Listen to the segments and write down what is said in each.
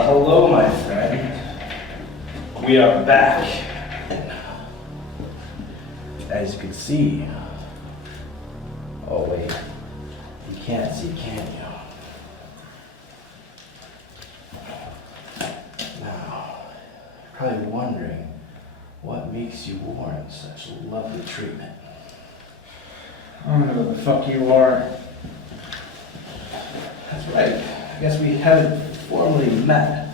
Hello, my friend. We are back. As you can see. Oh, wait. You can't see, can you? Now, you're probably wondering what makes you warrant such lovely treatment. I don't know who the fuck you are. That's right. I guess we haven't formally met.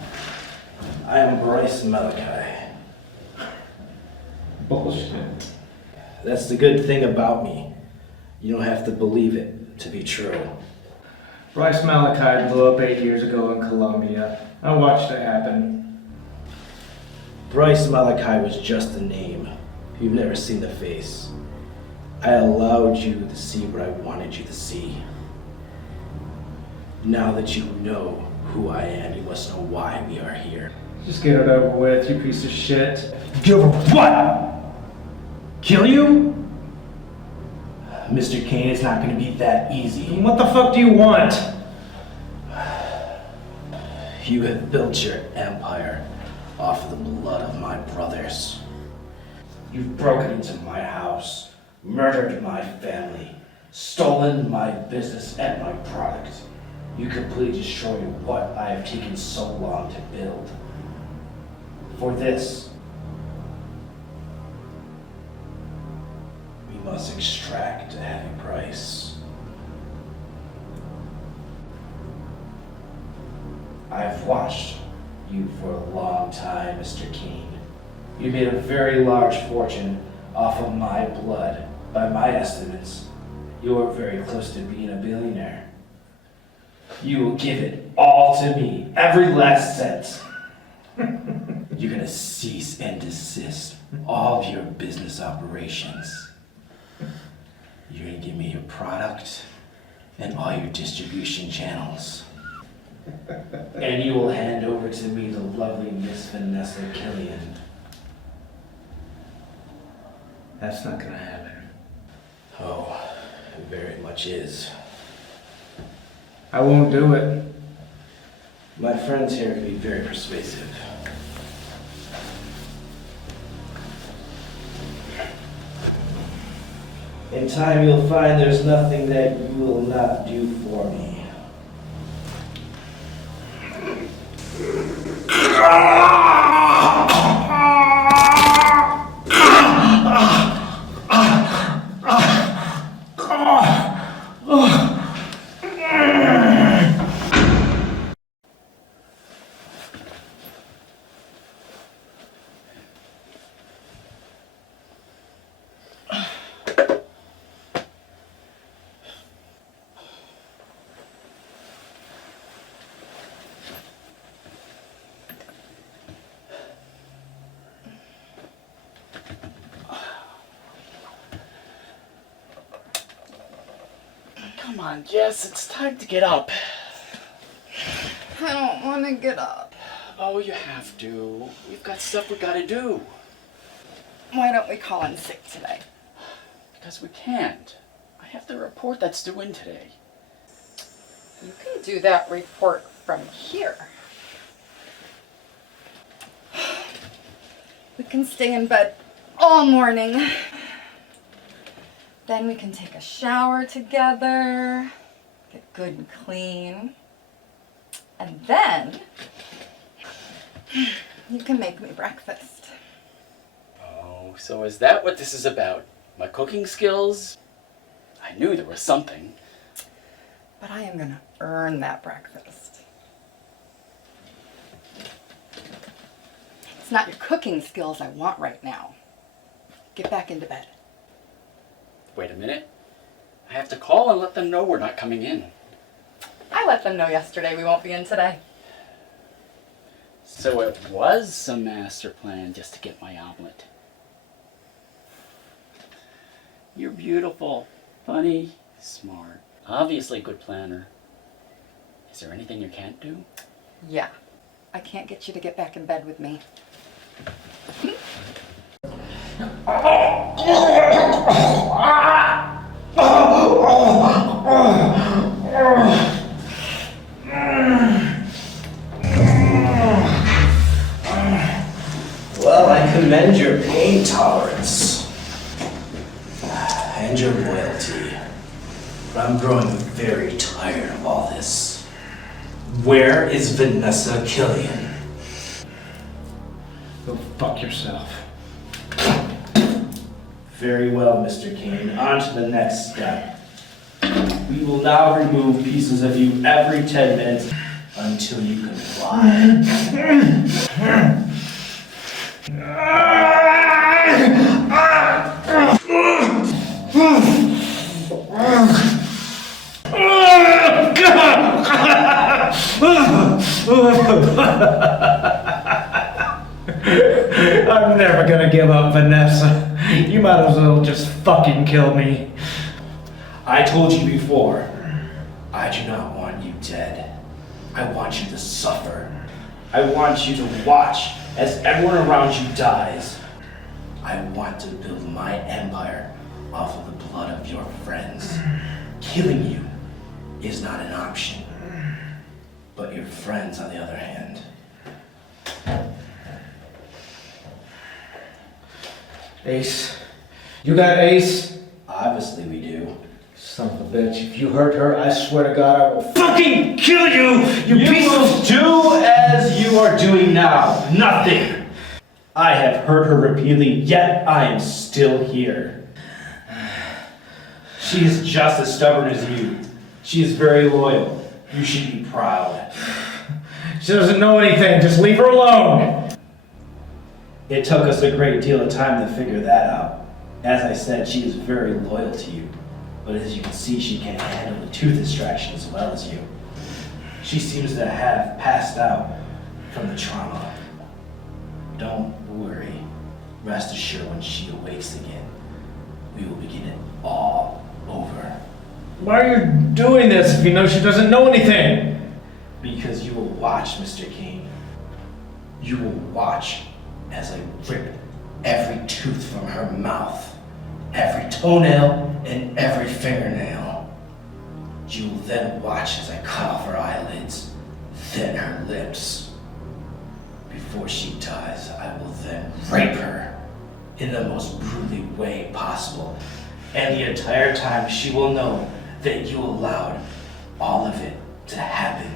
I am Bryce Malakai. Bullshit. That's the good thing about me. You don't have to believe it to be true. Bryce Malakai blew up 8 years ago in Colombia. I watched it happen. Bryce Malakai was just a name. You've never seen the face. I allowed you to see what I wanted you to see. Now that you know who I am, you must know why we are here. Just get it over with, you piece of shit. Gilmore, what? Kill you? Mr. Cain, it's not going to be that easy. What the fuck do you want? You have built your empire off of the blood of my brothers. You've broken into my house, murdered my family, stolen my business and my product. You completely destroyed what I have taken so long to build. For this, we must extract a heavy price. I've watched you for a long time, Mr. Cain. You made a very large fortune off of my blood. By my estimates, you're very close to being a billionaire. You will give it all to me, every last cent. You're gonna cease and desist all of your business operations. You're gonna give me your product and all your distribution channels. And you will hand over to me the lovely Miss Vanessa Killian. That's not gonna happen. Oh, it very much is. I won't do it. My friends here can be very persuasive. In time, you'll find there's nothing that you will not do for me. Come on, Jess, it's time to get up. I don't want to get up. Oh, you have to. We've got stuff we gotta do. Why don't we call in sick today? Because we can't. I have the report that's due in today. You can do that report from here. We can stay in bed all morning. Then we can take a shower together, get good and clean. And then you can make me breakfast. Oh, so is that what this is about? My cooking skills? I knew there was something. But I am gonna earn that breakfast. It's not your cooking skills I want right now. Get back into bed. Wait a minute. I have to call and let them know we're not coming in. I let them know yesterday we won't be in today. So it was a master plan just to get my omelet. You're beautiful, funny, smart, obviously a good planner. Is there anything you can't do? Yeah. I can't get you to get back in bed with me. commend your pain tolerance and your loyalty, but I'm growing very tired of all this. Where is Vanessa Killian? Go fuck yourself. Very well, Mr. Cain. On to the next step. We will now remove pieces of you every 10 minutes until you comply. I'm never gonna give up, Vanessa. You might as well just fucking kill me. I told you before, I do not want you dead. I want you to suffer. I want you to watch as everyone around you dies. I want to build my empire off of the blood of your friends. Killing you is not an option. But your friends, on the other hand. Ace. You got Ace? Obviously we do. Son of a bitch. If you hurt her, I swear to God, I will fucking kill you! You piece will of... do as you are doing now. Nothing. I have hurt her repeatedly, yet I am still here. She is just as stubborn as you. She is very loyal. You should be proud. She doesn't know anything. Just leave her alone. It took us a great deal of time to figure that out. As I said, she is very loyal to you. But as you can see, she can't handle the tooth extraction as well as you. She seems to have passed out from the trauma. Don't worry. Rest assured, when she awakes again, we will begin it all over. Why are you doing this if you know she doesn't know anything? Because you will watch, Mr. Cain. You will watch as I rip every tooth from her mouth, every toenail, and every fingernail. You will then watch as I cut off her eyelids, then her lips. Before she dies, I will then rape her in the most brutally way possible. And the entire time she will know that you allowed all of it to happen.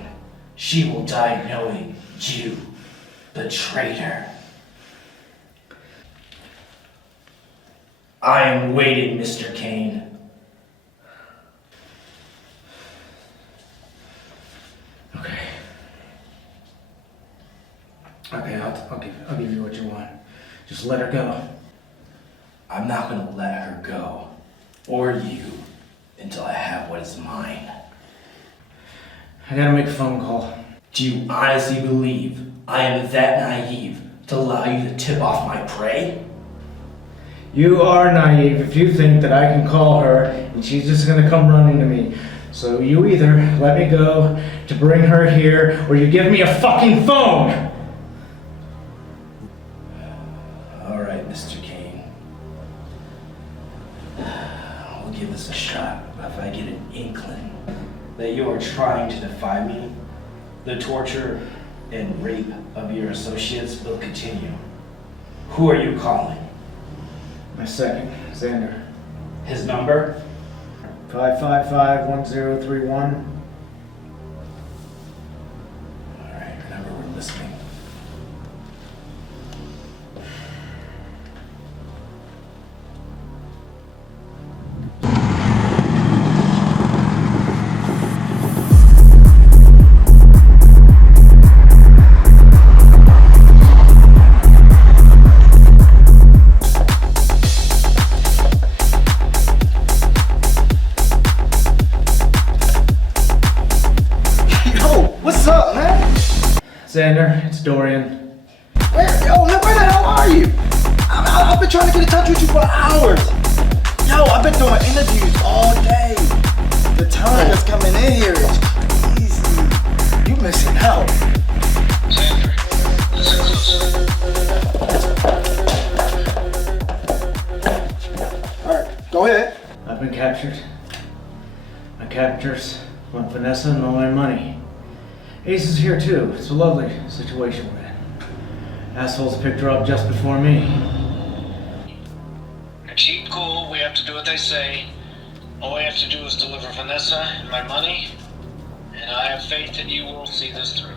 She will die knowing you betrayed her. I am waiting, Mr. Cain. Okay, I'll give you what you want. Just let her go. I'm not going to let her go, or you, until I have what is mine. I gotta make a phone call. Do you honestly believe I am that naive to allow you to tip off my prey? You are naive if you think that I can call her and she's just gonna come running to me. So you either let me go to bring her here, or you give me a fucking phone! Alright, Mr. Cain. We'll give this a shot. If I get an inkling that you are trying to defy me, the torture and rape of your associates will continue. Who are you calling? My second, Xander. His number? 555-1031. Alright, remember we're listening. Xander, it's Dorian. Where the hell are you? I've been trying to get in touch with you for hours. Yo, I've been doing interviews all day. The time that's coming in here is crazy. You missing out. Xander, listen close. Alright, go ahead. I've been captured. My captors want Vanessa and all their money. Ace is here too. It's a lovely situation we're in. Assholes picked her up just before me. Keep cool, we have to do what they say. All we have to do is deliver Vanessa and my money, and I have faith that you will see this through.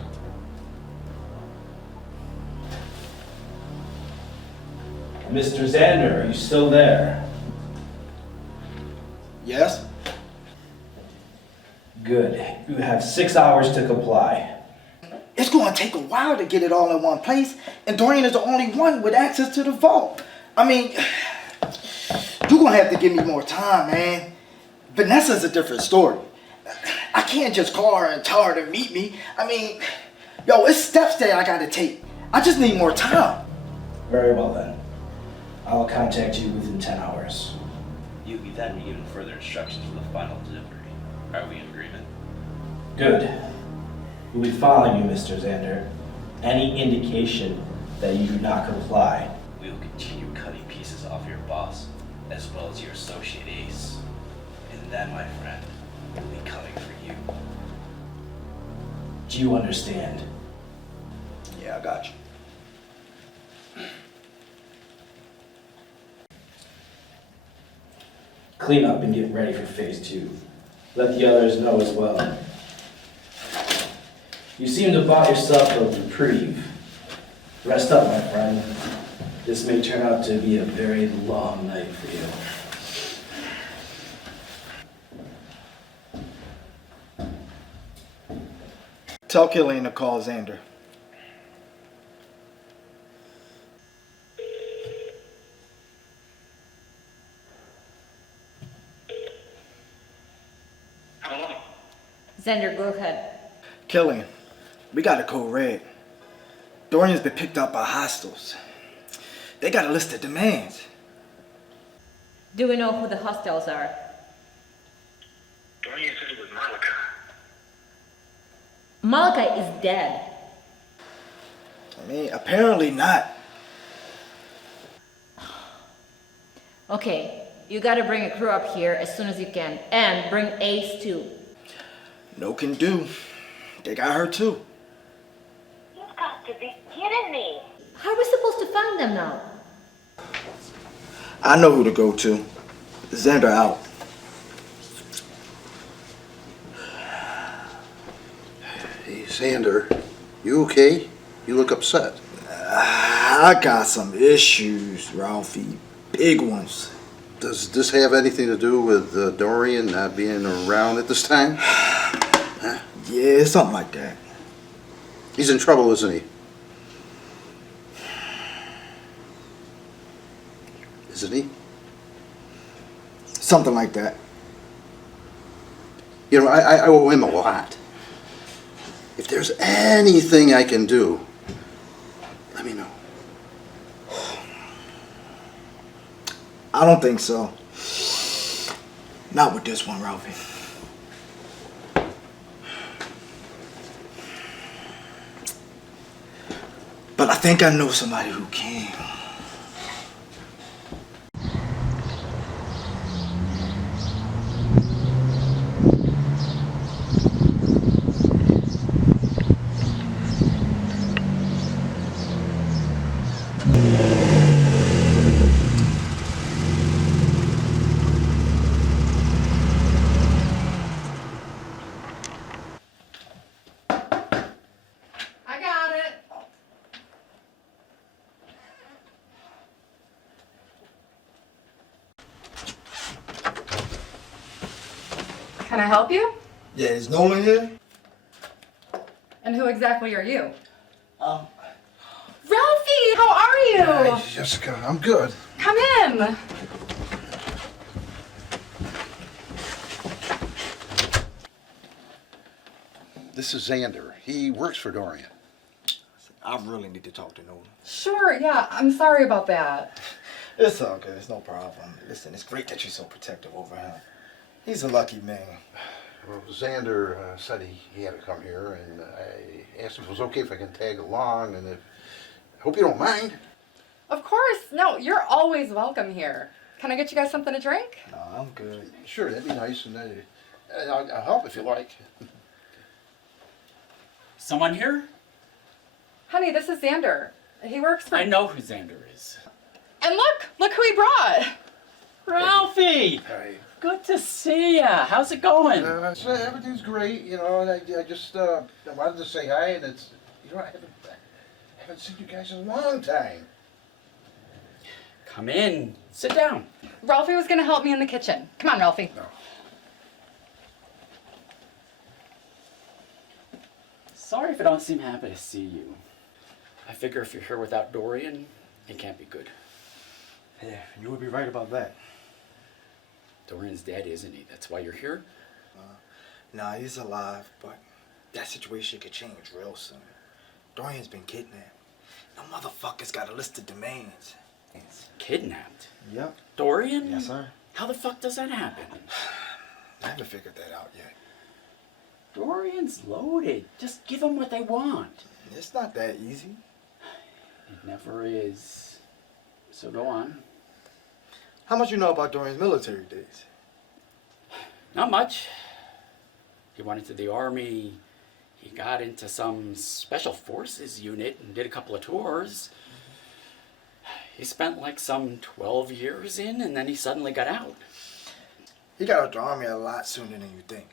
Mr. Xander, are you still there? Yes? Good. You have 6 hours to comply. It's going to take a while to get it all in one place, and Dorian is the only one with access to the vault. I mean, you're going to have to give me more time, man. Vanessa's a different story. I can't just call her and tell her to meet me. I mean, yo, it's steps that I got to take. I just need more time. Very well then. I will contact you within 10 hours. You will then be given further instructions for the final delivery. Are we in agreement? Good. We'll be following you, Mr. Xander. Any indication that you do not comply, We will continue cutting pieces off your boss, as well as your associate Ace. And then, my friend, we'll be coming for you. do you understand? Yeah, I got you. Clean up and get ready for phase 2. Let the others know as well. You seem to bought yourself a reprieve. Rest up, my friend. This may turn out to be a very long night for you. Tell Killian to call Xander. Hello? Xander, go ahead. Killian, we got a code red. Dorian's been picked up by hostiles. They got a list of demands. Do we know who the hostiles are? Dorian said it was Malakai. Malakai is dead. I mean, apparently not. Okay, you gotta bring a crew up here as soon as you can. And bring Ace too. No can do. They got her too. You've got to be kidding me. How are we supposed to find them now? I know who to go to. Xander out. Hey, Xander, you okay? You look upset. I got some issues, Ralphie. Big ones. Does this have anything to do with Dorian not being around at this time? Huh? Yeah, something like that. He's in trouble, isn't he? Isn't he? Something like that. You know, I owe him a lot. If there's anything I can do, let me know. I don't think so. Not with this one, Ralphie. But I think I know somebody who can. I got it. Can I help you? Yeah, is Nolan here? And who exactly are you? Um, Ralphie, how are you? Hey, Jessica, I'm good. Come in. This is Xander. He works for Dorian. I really need to talk to Nolan. Sure, yeah, I'm sorry about that. It's all good. It's no problem. Listen, it's great that you're so protective over him. He's a lucky man. Well, Xander said he had to come here, and I asked him if it was okay if I can tag along, and I hope you don't mind. Of course, no, you're always welcome here. Can I get you guys something to drink? No, I'm good. Sure, that'd be nice, and I'll help if you like. Someone here? Honey, this is Xander. He works for... I know who Xander is. And look who he brought. Ralphie! Hey. Good to see ya. How's it going? So everything's great, you know, and I just I wanted to say hi, and it's, you know, I haven't seen you guys in a long time. Come in. Sit down. Ralphie was gonna help me in the kitchen. Come on, Ralphie. No. Sorry if I don't seem happy to see you. I figure if you're here without Dorian, it can't be good. Yeah, you would be right about that. Dorian's dead, isn't he? That's why you're here? Nah, he's alive, but that situation could change real soon. Dorian's been kidnapped. The motherfucker's got a list of demands. Kidnapped? Yep. Dorian? Yes, sir. How the fuck does that happen? I haven't figured that out yet. Dorian's loaded. Just give them what they want. It's not that easy. It never is. So go on. How much you know about Dorian's military days? Not much. He went into the army. He got into some special forces unit and did a couple of tours. He spent like some 12 years in, and then he suddenly got out. He got out of the army a lot sooner than you think.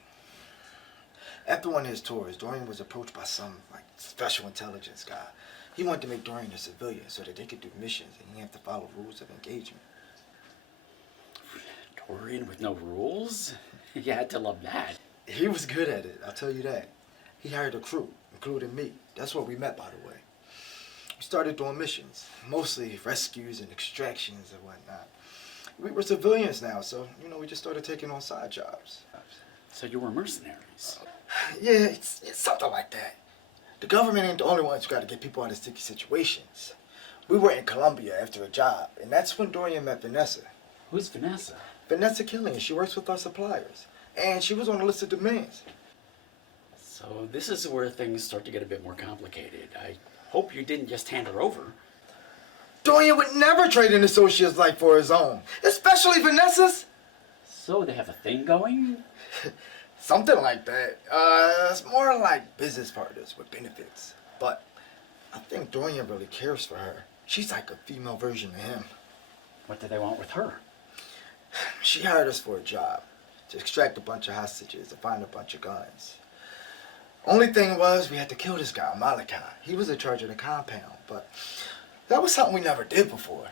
After one of his tours, Dorian was approached by some special intelligence guy. He wanted to make Dorian a civilian so that they could do missions and he didn't have to follow rules of engagement. Dorian with no rules? You had to love that. He was good at it, I'll tell you that. He hired a crew, including me. That's where we met, by the way. We started doing missions, mostly rescues and extractions and whatnot. We were civilians now, so, you know, we just started taking on side jobs. So you were mercenaries? Yeah, it's something like that. The government ain't the only ones who got to get people out of sticky situations. We were in Colombia after a job, and that's when Dorian met Vanessa. Who's Vanessa? Vanessa Killian. She works with our suppliers, and she was on the list of demands. So this is where things start to get a bit more complicated. I hope you didn't just hand her over. Dorian would never trade an associate's life for his own, especially Vanessa's. So they have a thing going? Something like that. It's more like business partners with benefits. But I think Dorian really cares for her. She's like a female version of him. What do they want with her? She hired us for a job, to extract a bunch of hostages and find a bunch of guns. Only thing was, we had to kill this guy, Malakai. He was in charge of the compound, but that was something we never did before.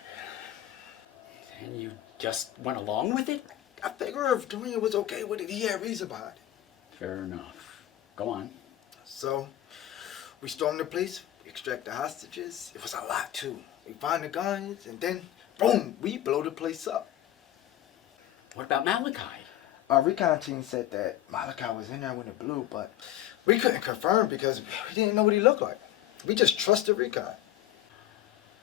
And you just went along with it? I figure if Dorian was okay with it, he had reason behind it. Fair enough. Go on. So, we stormed the place, we extract the hostages. It was a lot too. We find the guns, and then, boom, we blow the place up. What about Malakai? Our recon team said that Malakai was in there when it blew, but we couldn't confirm because we didn't know what he looked like. We just trusted recon.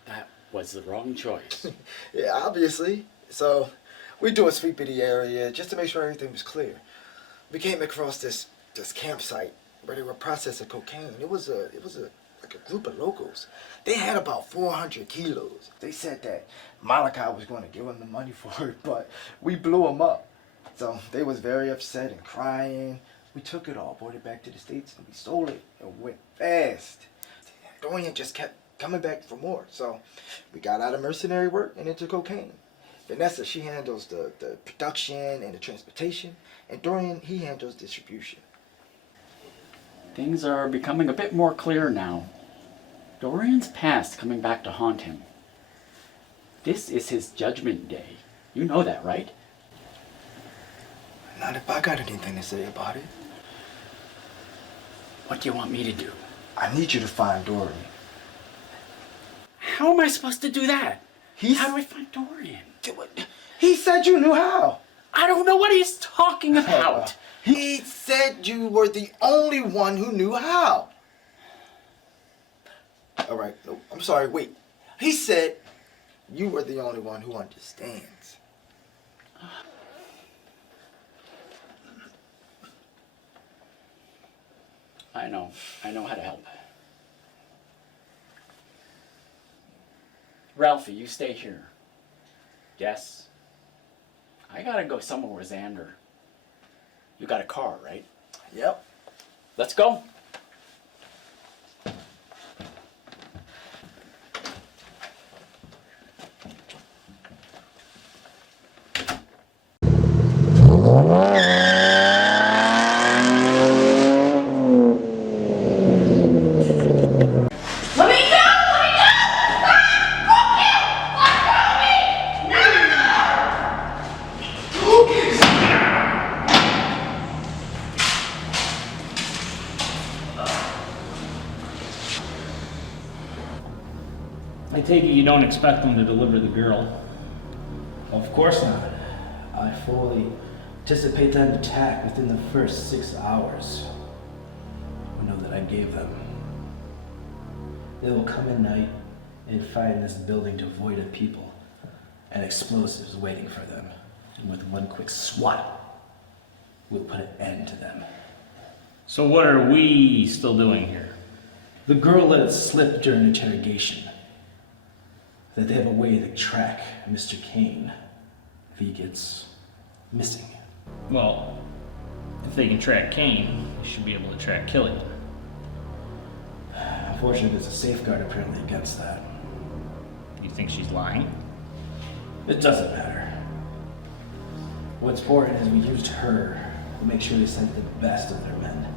That was the wrong choice. Yeah, obviously. So, we do a sweep of the area just to make sure everything was clear. We came across this campsite where they were processing cocaine. It was a group of locals. They had about 400 kilos. They said that Malakai was going to give them the money for it, but we blew them up. So they was very upset and crying. We took it all, brought it back to the States, and we sold it and went fast. Dorian just kept coming back for more. So we got out of mercenary work and into cocaine. Vanessa, she handles the production and the transportation, and Dorian, he handles distribution. Things are becoming a bit more clear now. Dorian's past coming back to haunt him. This is his judgment day. You know that, right? Not if I got anything to say about it. What do you want me to do? I need you to find Dorian. How am I supposed to do that? How do I find Dorian? He said you knew how. I don't know what he's talking about. He said you were the only one who knew how. All right, no, I'm sorry, wait. He said you were the only one who understands. I know how to help. Ralphie, you stay here. Yes? I gotta go somewhere with Xander. You got a car, right? Yep. Let's go. I take it you don't expect them to deliver the girl. Of course not. I fully anticipate an attack within the first 6 hours. I know that I gave them. They will come at night and find this building devoid of people and explosives waiting for them. And with one quick swat, we'll put an end to them. So what are we still doing here? The girl let it slip during interrogation that they have a way to track Mr. Cain if he gets missing. Well, if they can track Cain, they should be able to track Killian. Unfortunately, there's a safeguard apparently against that. You think she's lying? It doesn't matter. What's important is we used her to make sure they sent the best of their men.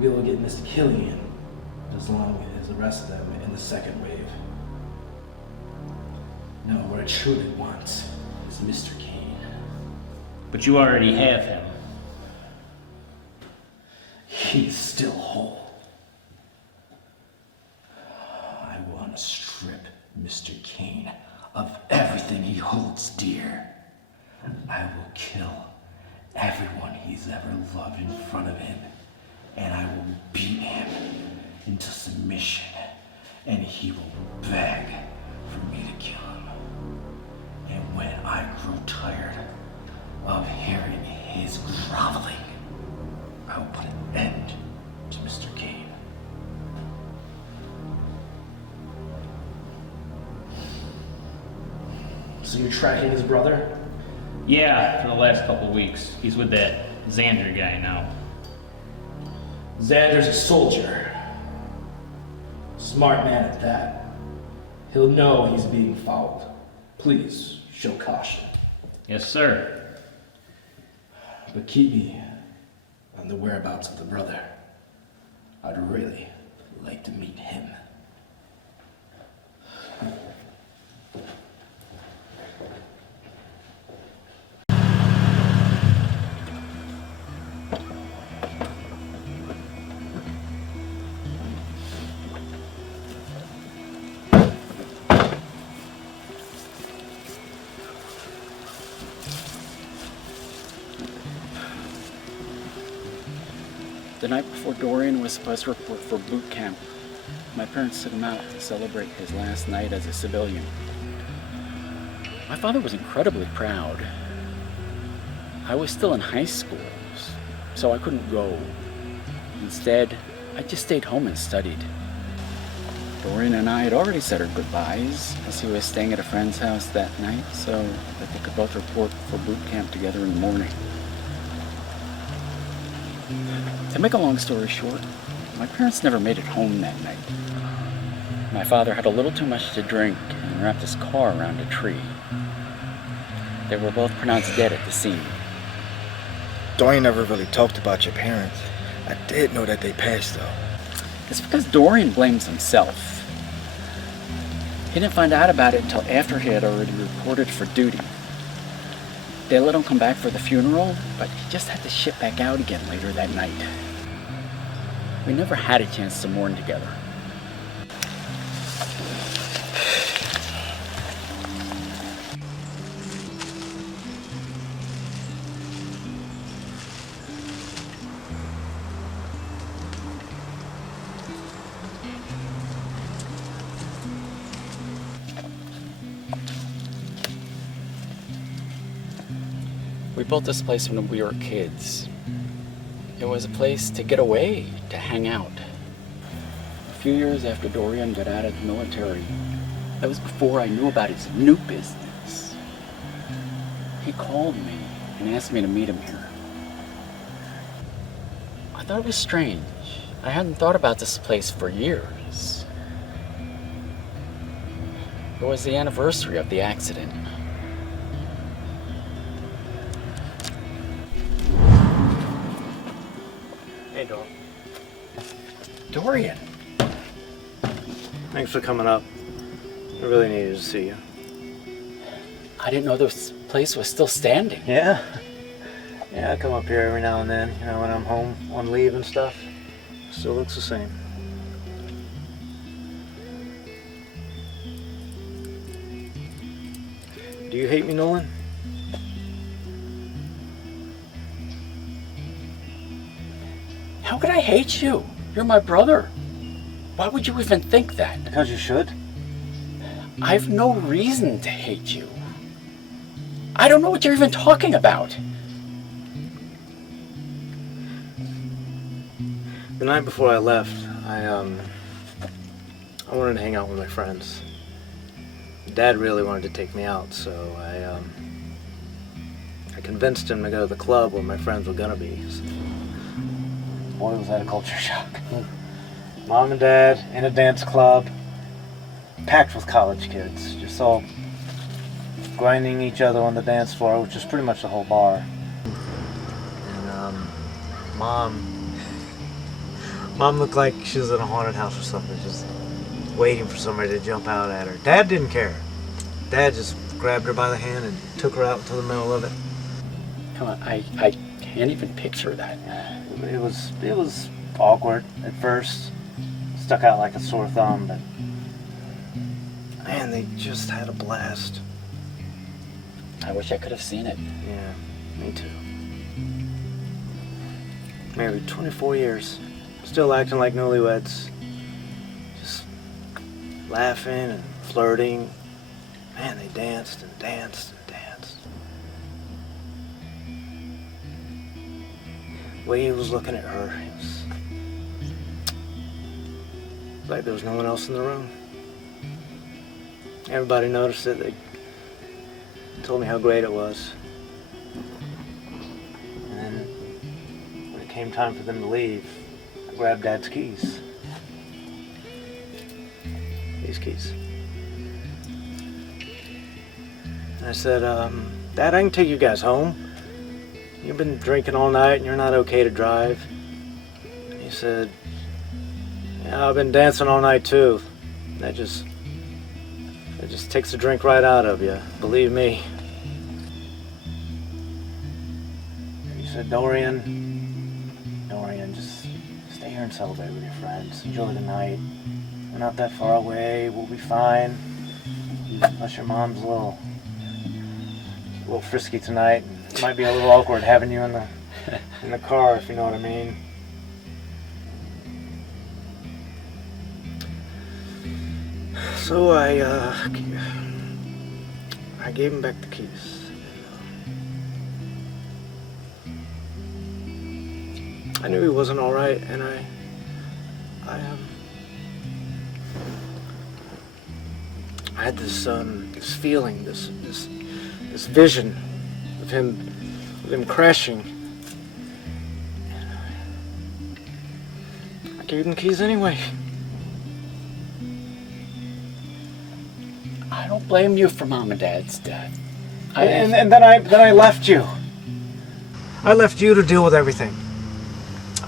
We will get Mr. Killian as long as the rest of them in the second wave. No, what I truly want is Mr. Cain. But you already have him. He's still whole. I want to strip Mr. Cain of everything he holds dear. I will kill everyone he's ever loved in front of him, and I will beat him into submission, and he will beg for me to kill him. And when I grow tired of hearing his groveling, I will put an end to Mr. Cain. So you're tracking his brother? Yeah, for the last couple weeks. He's with that Xander guy now. Xander's a soldier. Smart man at that. He'll know he's being followed. Please, show caution. Yes, sir. But keep me on the whereabouts of the brother. I'd really like to meet him. The night before Dorian was supposed to report for boot camp, my parents took him out to celebrate his last night as a civilian. My father was incredibly proud. I was still in high school, so I couldn't go. Instead, I just stayed home and studied. Dorian and I had already said our goodbyes as he was staying at a friend's house that night so that they could both report for boot camp together in the morning. To make a long story short, my parents never made it home that night. My father had a little too much to drink and wrapped his car around a tree. They were both pronounced dead at the scene. Dorian never really talked about your parents. I did know that they passed, though. It's because Dorian blames himself. He didn't find out about it until after he had already reported for duty. They let him come back for the funeral, but he just had to ship back out again later that night. We never had a chance to mourn together. We built this place when we were kids. It was a place to get away, to hang out. A few years after Dorian got out of the military, that was before I knew about his new business. He called me and asked me to meet him here. I thought it was strange. I hadn't thought about this place for years. It was the anniversary of the accident. Hey, Dor. Dorian! Thanks for coming up. I really needed to see you. I didn't know this place was still standing. Yeah? Yeah, I come up here every now and then, you know, when I'm home on leave and stuff. Still looks the same. Do you hate me, Nolan? How could I hate you? You're my brother. Why would you even think that? Because you should. I've no reason to hate you. I don't know what you're even talking about. The night before I left, I wanted to hang out with my friends. Dad really wanted to take me out, so I convinced him to go to the club where my friends were gonna be. So, boy, was that a culture shock. Mom and Dad in a dance club, packed with college kids, just all grinding each other on the dance floor, which is pretty much the whole bar. And Mom looked like she was in a haunted house or something, just waiting for somebody to jump out at her. Dad didn't care. Dad just grabbed her by the hand and took her out into the middle of it. Come on, I can't even picture that. It was awkward at first. Stuck out like a sore thumb, but man, they just had a blast. I wish I could have seen it. Yeah, me too. Married 24 years. Still acting like newlyweds. Just laughing and flirting. Man, they danced and danced and danced. The way he was looking at her, it was like there was no one else in the room. Everybody noticed it. They told me how great it was. And then when it came time for them to leave, I grabbed Dad's keys. These keys. And I said, Dad, I can take you guys home. You've been drinking all night and you're not okay to drive. And he said, yeah, I've been dancing all night too. That just takes the drink right out of you, believe me. And he said, Dorian, just stay here and celebrate with your friends. Enjoy the night. We're not that far away. We'll be fine. Unless your mom's a little frisky tonight. It might be a little awkward having you in the car, if you know what I mean. So I gave him back the keys. I knew he wasn't all right, and I had this feeling, this vision of him crashing. I gave him the keys anyway. I don't blame you for Mom and Dad's death. And then I left you. I left you to deal with everything.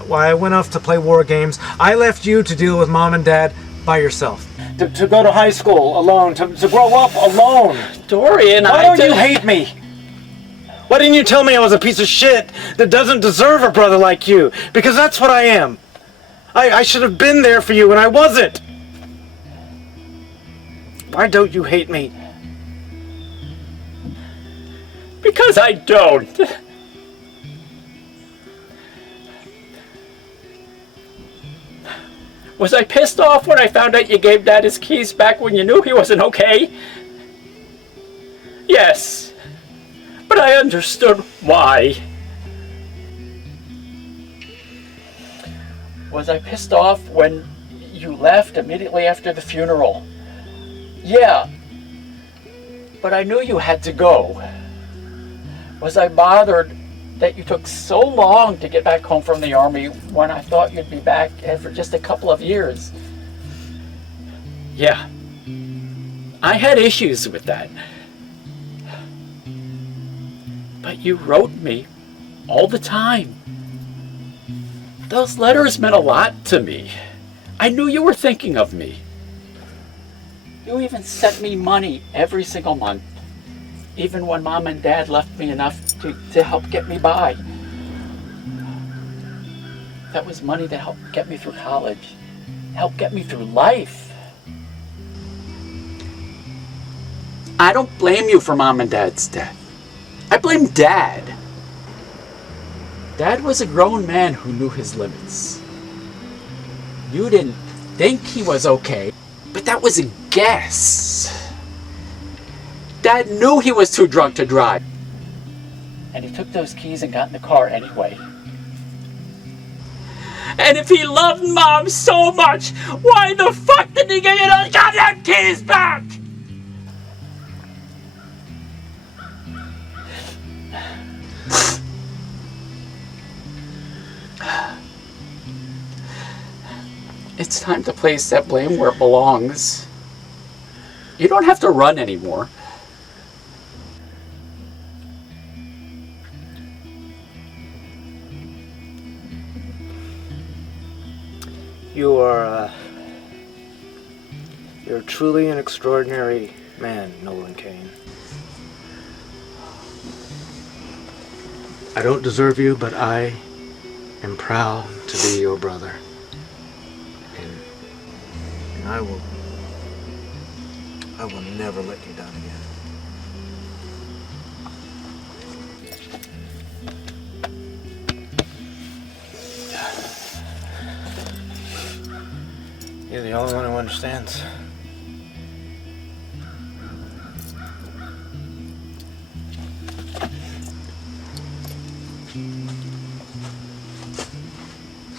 Why I went off to play war games. I left you to deal with Mom and Dad by yourself. To go to high school alone. To grow up alone. Dorian, Why don't you hate me? Why didn't you tell me I was a piece of shit that doesn't deserve a brother like you? Because that's what I am. I should have been there for you and I wasn't. Why don't you hate me? Because I don't. Was I pissed off when I found out you gave Dad his keys back when you knew he wasn't okay? Yes. But I understood why. Was I pissed off when you left immediately after the funeral? Yeah. But I knew you had to go. Was I bothered that you took so long to get back home from the army when I thought you'd be back for just a couple of years? Yeah. I had issues with that. But you wrote me all the time. Those letters meant a lot to me. I knew you were thinking of me. You even sent me money every single month, even when Mom and Dad left me enough to help get me by. That was money that helped get me through college, helped get me through life. I don't blame you for Mom and Dad's death. I blame Dad. Dad was a grown man who knew his limits. You didn't think he was okay, but that was a guess. Dad knew he was too drunk to drive. And he took those keys and got in the car anyway. And if he loved Mom so much, why the fuck didn't he give you those goddamn keys back? It's time to place that blame where it belongs. You don't have to run anymore. You're truly an extraordinary man, Nolan Cain. I don't deserve you, but I am proud to be your brother. And I will never let you down again. You're the only one who understands.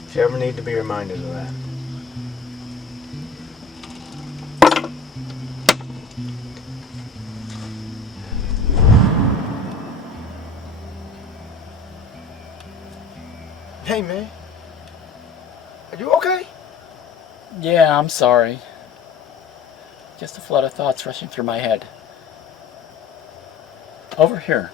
If you ever need to be reminded of that. Hey, man. Are you okay? Yeah, I'm sorry. Just a flood of thoughts rushing through my head. Over here.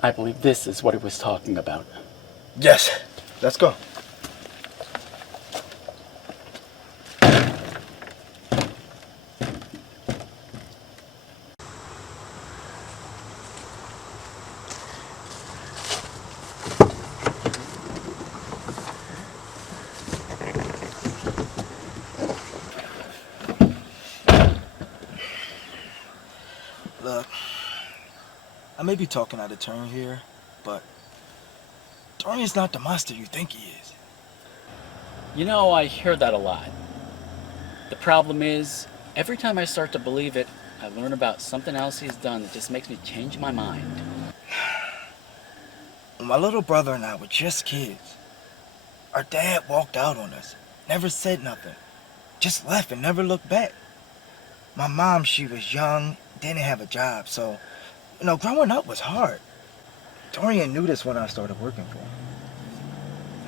I believe this is what he was talking about. Yes. Let's go. Look, I may be talking out of turn here, but Dorian's not the monster you think he is. You know, I hear that a lot. The problem is, every time I start to believe it, I learn about something else he's done that just makes me change my mind. When my little brother and I were just kids, our dad walked out on us, never said nothing, just left and never looked back. My mom, she was young, didn't have a job, so, growing up was hard. Dorian knew this when I started working for him.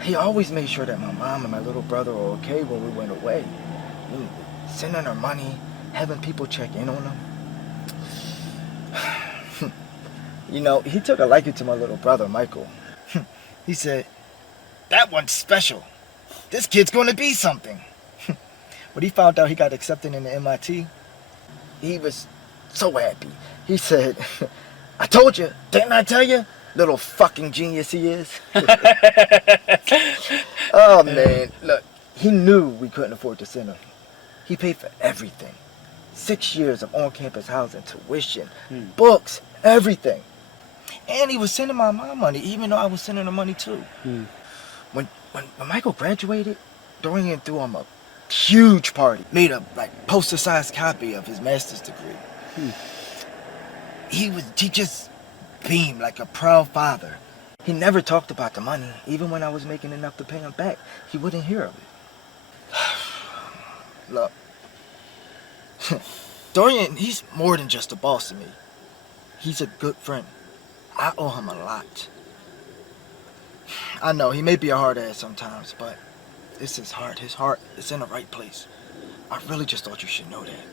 He always made sure that my mom and my little brother were okay when we went away. Sending her money, having people check in on them. He took a liking to my little brother, Michael. He said, "That one's special. This kid's gonna be something." When he found out he got accepted into MIT, he was so happy. He said, "I told you, didn't I tell you? Little fucking genius he is." Oh man, look, he knew we couldn't afford to send him. He paid for everything. 6 years of on-campus housing, tuition, books, everything. And he was sending my mom money, even though I was sending her money too. When Michael graduated, Dorian threw him a huge party. Made a poster-sized copy of his master's degree. He just beamed like a proud father. He never talked about the money. Even when I was making enough to pay him back, he wouldn't hear of it. Look, Dorian, he's more than just a boss to me. He's a good friend. I owe him a lot. I know, he may be a hard ass sometimes, but it's his heart. His heart is in the right place. I really just thought you should know that.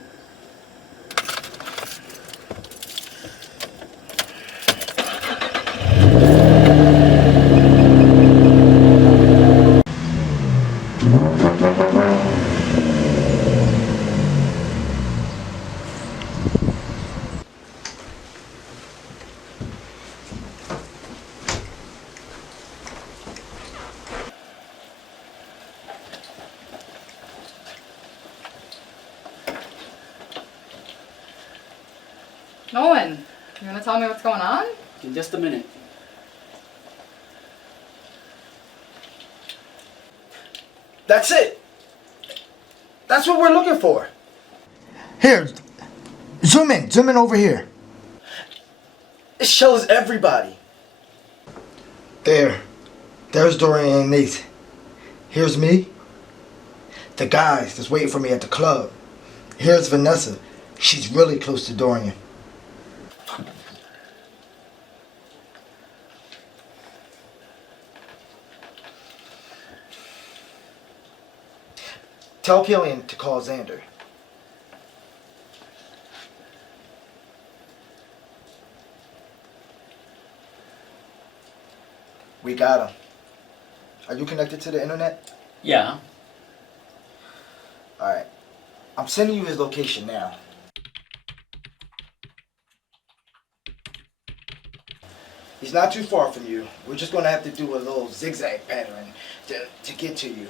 Nolan, you want to tell me what's going on? In just a minute. That's it. That's what we're looking for. Here, zoom in over here. It shows everybody. There's Dorian and Nate. Here's me. The guys that's waiting for me at the club. Here's Vanessa. She's really close to Dorian. Tell Killian to call Xander. We got him. Are you connected to the internet? Yeah. Alright. I'm sending you his location now. He's not too far from you. We're just going to have to do a little zigzag pattern to get to you.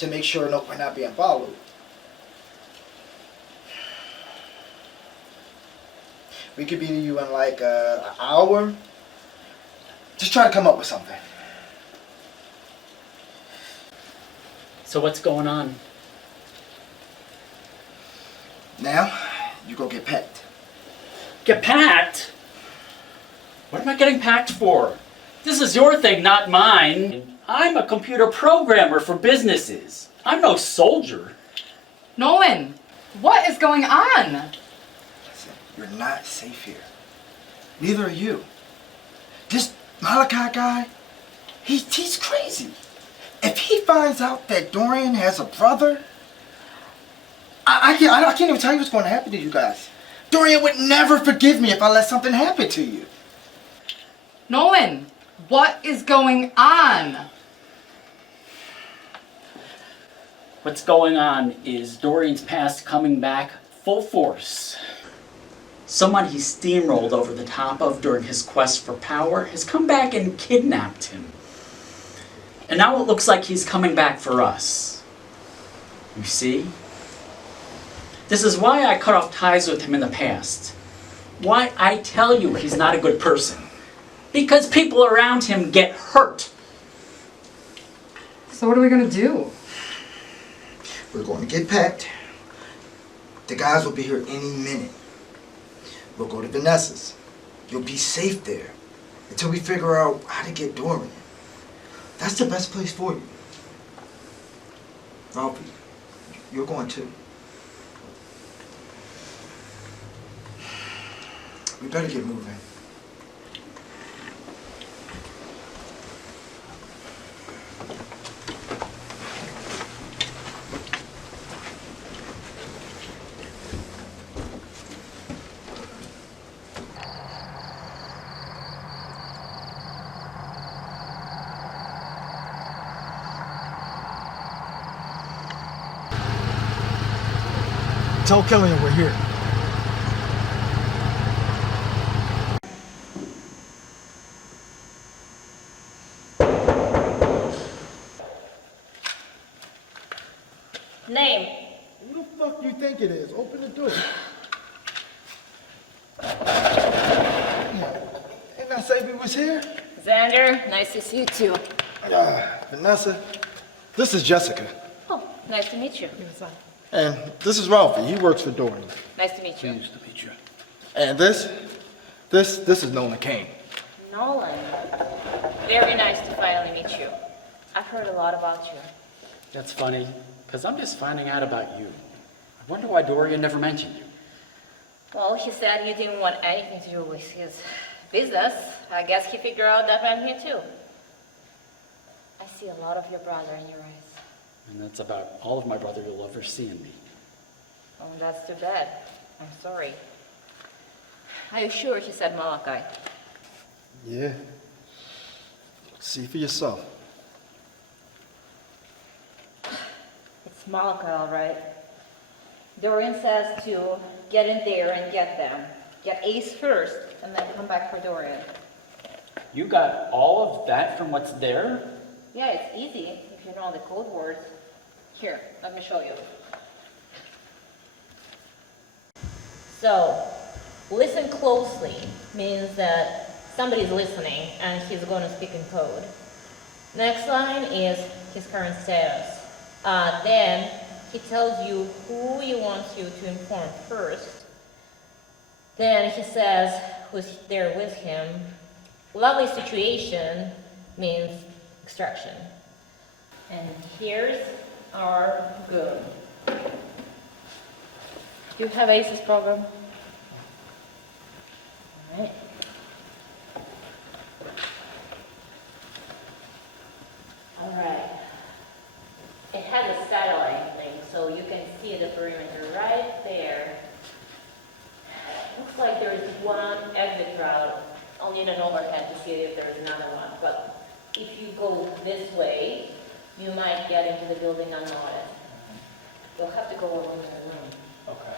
To make sure we're not being followed. We could be to you in like an hour. Just try to come up with something. So what's going on? Now, you go get packed. Get packed? What am I getting packed for? This is your thing, not mine. I'm a computer programmer for businesses. I'm no soldier. Nolan, what is going on? Listen, you're not safe here. Neither are you. This Malakai guy, he's crazy. If he finds out that Dorian has a brother, I can't even tell you what's going to happen to you guys. Dorian would never forgive me if I let something happen to you. Nolan, what is going on? What's going on is Dorian's past coming back full force. Someone he steamrolled over the top of during his quest for power has come back and kidnapped him. And now it looks like he's coming back for us. You see? This is why I cut off ties with him in the past. Why I tell you he's not a good person. Because people around him get hurt. So what are we going to do? We're going to get packed. The guys will be here any minute. We'll go to Vanessa's. You'll be safe there until we figure out how to get Dorian. That's the best place for you. Ralphie, you're going too. We better get moving. Tell Killian we're here. Name? Who the fuck you think it is? Open the door. Didn't I say we was here? Xander, nice to see you too. Vanessa, this is Jessica. Oh, nice to meet you. And this is Ralphie. He works for Dorian. Nice to meet you. Pleased to meet you. And this is Olga N. Nolan. Very nice to finally meet you. I've heard a lot about you. That's funny, because I'm just finding out about you. I wonder why Dorian never mentioned you. Well, he said you didn't want anything to do with his business. I guess he figured out that I'm here too. I see a lot of your brother in your eyes. And that's about all of my brother you'll ever see in me. Oh, that's too bad. I'm sorry. Are you sure he said Malakai? Yeah. See for yourself. It's Malakai, all right. Dorian says to get in there and get them. Get Ace first, and then come back for Dorian. You got all of that from what's there? Yeah, it's easy if you know the code words. Here, let me show you. So, Listen closely means that somebody's listening and he's going to speak in code. Next line is his current status. Then he tells you who he wants you to inform first. Then he says who's there with him. Lovely situation means extraction. And here's our goon. You have ACES program? All right. All right. It has a satellite link, so you can see the perimeter right there. Looks like there is one exit route. I'll need an overhead to see if there's another one. But if you go this way, you might get into the building unnoticed. You'll have to go along the room. Okay.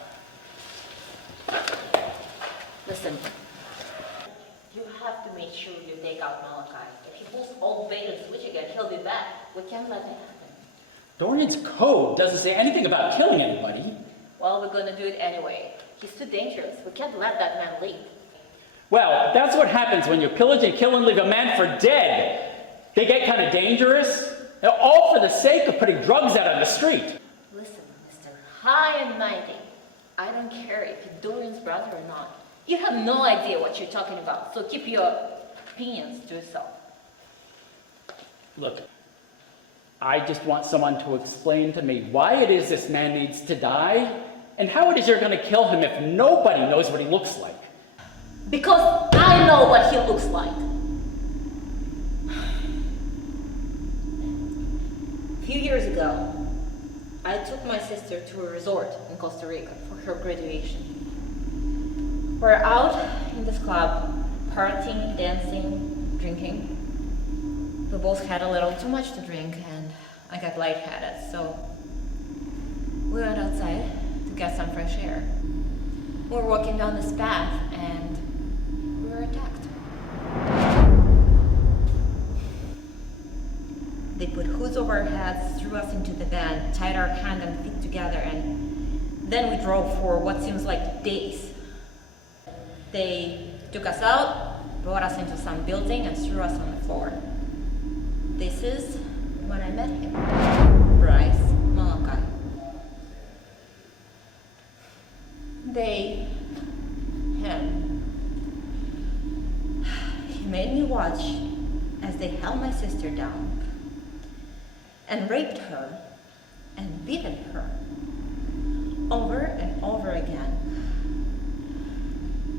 Listen, you have to make sure you take out Malakai. If he pulls old bait and switch again, he'll be back. We can't let that happen. Dorian's code doesn't say anything about killing anybody. Well, we're gonna do it anyway. He's too dangerous. We can't let that man leave. Well, that's what happens when you pillage and kill and leave a man for dead. They get kind of dangerous, all for the sake of putting drugs out on the street. Listen, Mr. High and Mighty, I don't care if you're Dorian's brother or not. You have no idea what you're talking about, so keep your opinions to yourself. Look, I just want someone to explain to me why it is this man needs to die, and how it is you're going to kill him if nobody knows what he looks like. Because I know what he looks like. A few years ago, I took my sister to a resort in Costa Rica for her graduation. We're out in this club, partying, dancing, drinking. We both had a little too much to drink and I got lightheaded, so we went outside to get some fresh air. We were walking down this path and we were attacked. They put hoods over our heads, threw us into the van, tied our hand and feet together, and then we drove for what seems like days. They took us out, brought us into some building and threw us on the floor. This is when I met him, Bryce Malakai. He made me watch as they held my sister down and raped her and beaten her over and over again.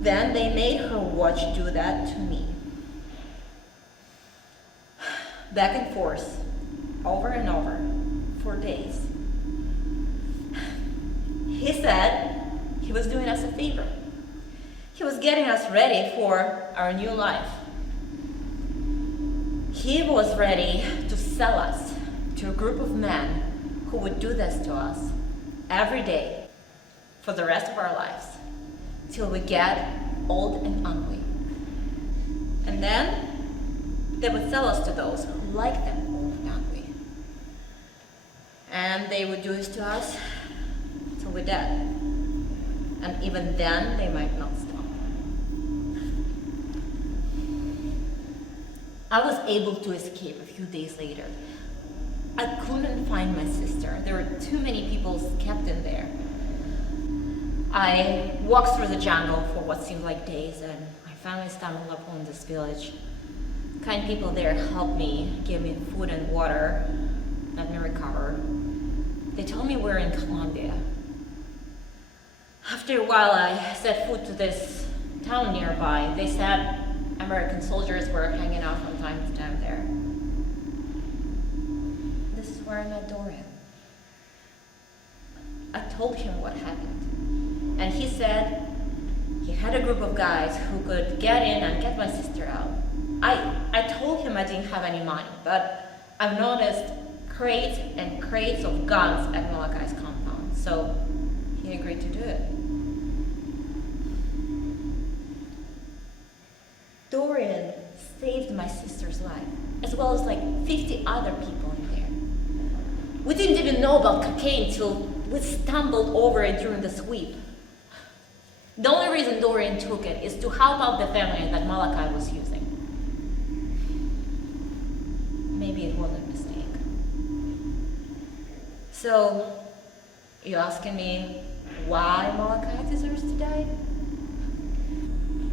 Then they made her watch do that to me. Back and forth, over and over, for days. He said he was doing us a favor. He was getting us ready for our new life. He was ready to sell us to a group of men who would do this to us every day for the rest of our lives, till we get old and ugly. And then they would sell us to those who liked them old and ugly. And they would do this to us till we're dead. And even then, they might not stop. I was able to escape a few days later. I couldn't find my sister. There were too many people kept in there. I walked through the jungle for what seemed like days, and I finally stumbled upon this village. Kind people there helped me, gave me food and water, let me recover. They told me we're in Colombia. After a while, I set foot to this town nearby. They said American soldiers were hanging out from time to time there. This is where I met Dorian. I told him what happened, and he said he had a group of guys who could get in and get my sister out. I told him I didn't have any money, but I've noticed crates and crates of guns at Malakai's compound, so he agreed to do it. Dorian saved my sister's life, as well as like 50 other people in there. We didn't even know about cocaine till we stumbled over it during the sweep. The only reason Dorian took it is to help out the family that Malakai was using. Maybe it was a mistake. So, you asking me why Malakai deserves to die?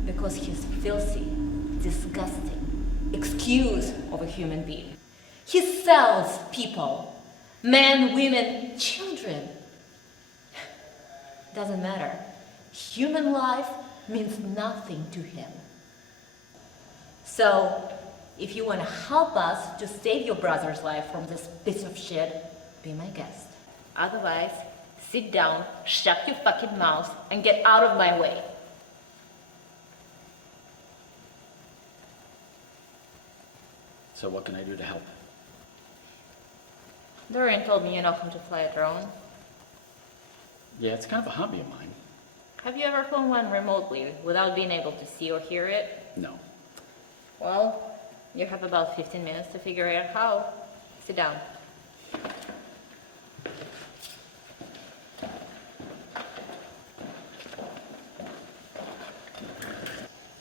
Because he's filthy, disgusting, excuse of a human being. He sells people, men, women, children. Doesn't matter. Human life means nothing to him. So, if you want to help us to save your brother's life from this piece of shit, be my guest. Otherwise, sit down, shut your fucking mouth, and get out of my way. So what can I do to help? Dorian told me you know how to fly a drone. Yeah, it's kind of a hobby of mine. Have you ever flown one remotely without being able to see or hear it? No. Well, you have about 15 minutes to figure out how. Sit down.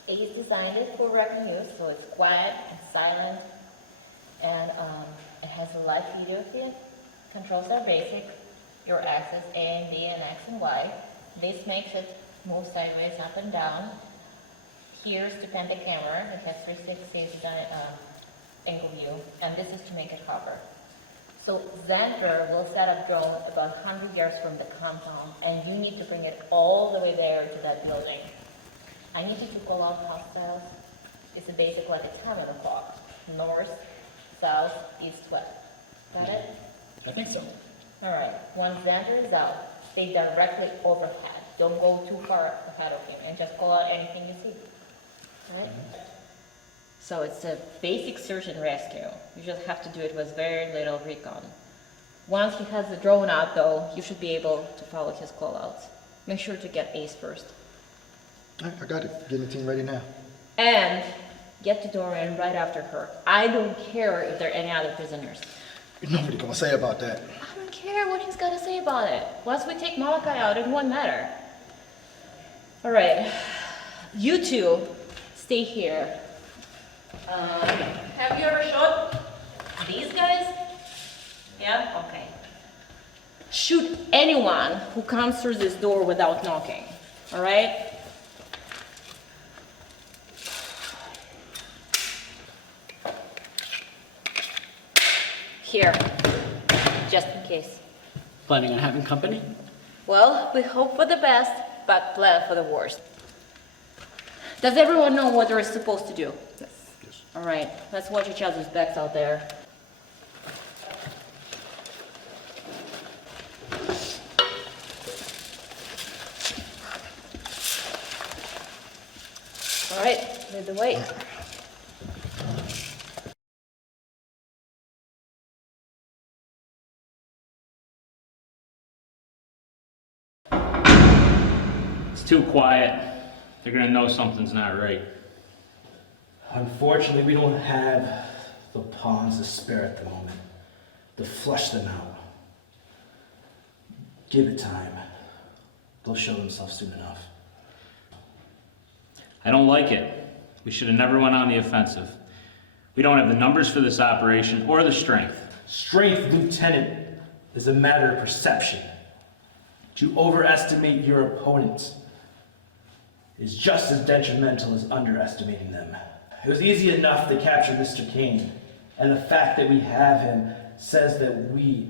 Ace designed it for wrecking use, so it's quiet and silent, and it has a live video feed. Controls are basic. Your axis A and B and X and Y. This makes it move sideways, up and down. Here's to pan the camera. It has 360 angle view, and this is to make it hover. So Xander will set up drone about 100 yards from the compound, and you need to bring it all the way there to that building. I need you to call out hostiles. It's a basic like a time of the clock. North, south, east, west. Got it? I think so. Alright, once Xander is out, stay directly overhead. Don't go too far ahead of him and just call out anything you see. Alright? So it's a basic search and rescue. You just have to do it with very little recon. Once he has the drone out though, you should be able to follow his call-outs. Make sure to get Ace first. I got it. Getting the team ready now. And get to Dorian right after her. I don't care if there are any other prisoners. Nobody gonna say about that. I don't care what he's got to say about it. Once we take Malakai out, it won't matter. Alright. You two, stay here. Have you ever shot these guys? Yeah? Okay. Shoot anyone who comes through this door without knocking. Alright? Here, just in case. Planning on having company? Well, we hope for the best, but plan for the worst. Does everyone know what they're supposed to do? Yes. All right, let's watch each other's backs out there. All right, lead the way. Too quiet. They're gonna know something's not right. Unfortunately, we don't have the pawns to spare at the moment to flush them out. Give it time. They'll show themselves soon enough. I don't like it. We should have never went on the offensive. We don't have the numbers for this operation or the strength. Strength, Lieutenant, is a matter of perception. To overestimate your opponents is just as detrimental as underestimating them. It was easy enough to capture Mr. Cain, and the fact that we have him says that we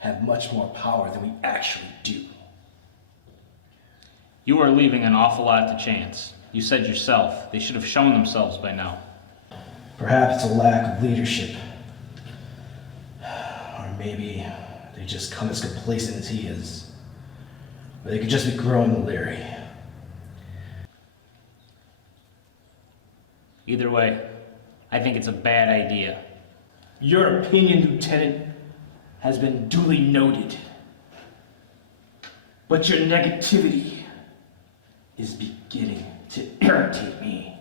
have much more power than we actually do. You are leaving an awful lot to chance. You said yourself, they should have shown themselves by now. Perhaps it's a lack of leadership. Or maybe they just come as complacent as he is. Or they could just be growing leery. Either way, I think it's a bad idea. Your opinion, Lieutenant, has been duly noted. But your negativity is beginning to irritate me.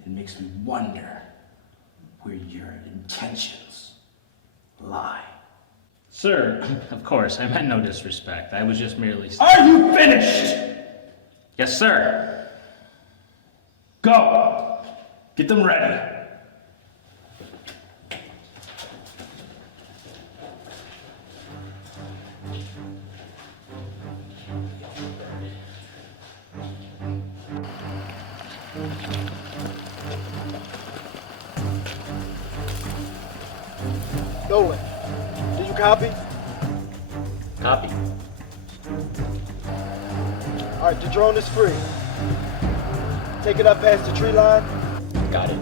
It makes me wonder where your intentions lie. Sir, of course, I meant no disrespect. I was just merely... Are you finished? Yes, sir. Go! Get them ready. Nolan, do you copy? Copy. All right, the drone is free. Take it up past the tree line. Got it.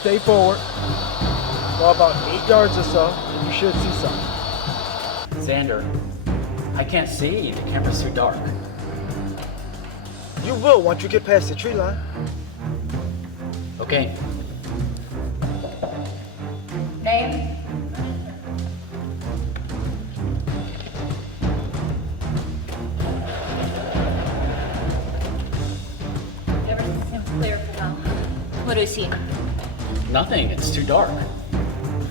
Stay forward. Go about 8 yards or so, and you should see something. Xander, I can't see. The camera's too dark. You will once you get past the tree line. Okay. Name? Everything seems clear for now. What do you see? Nothing. It's too dark.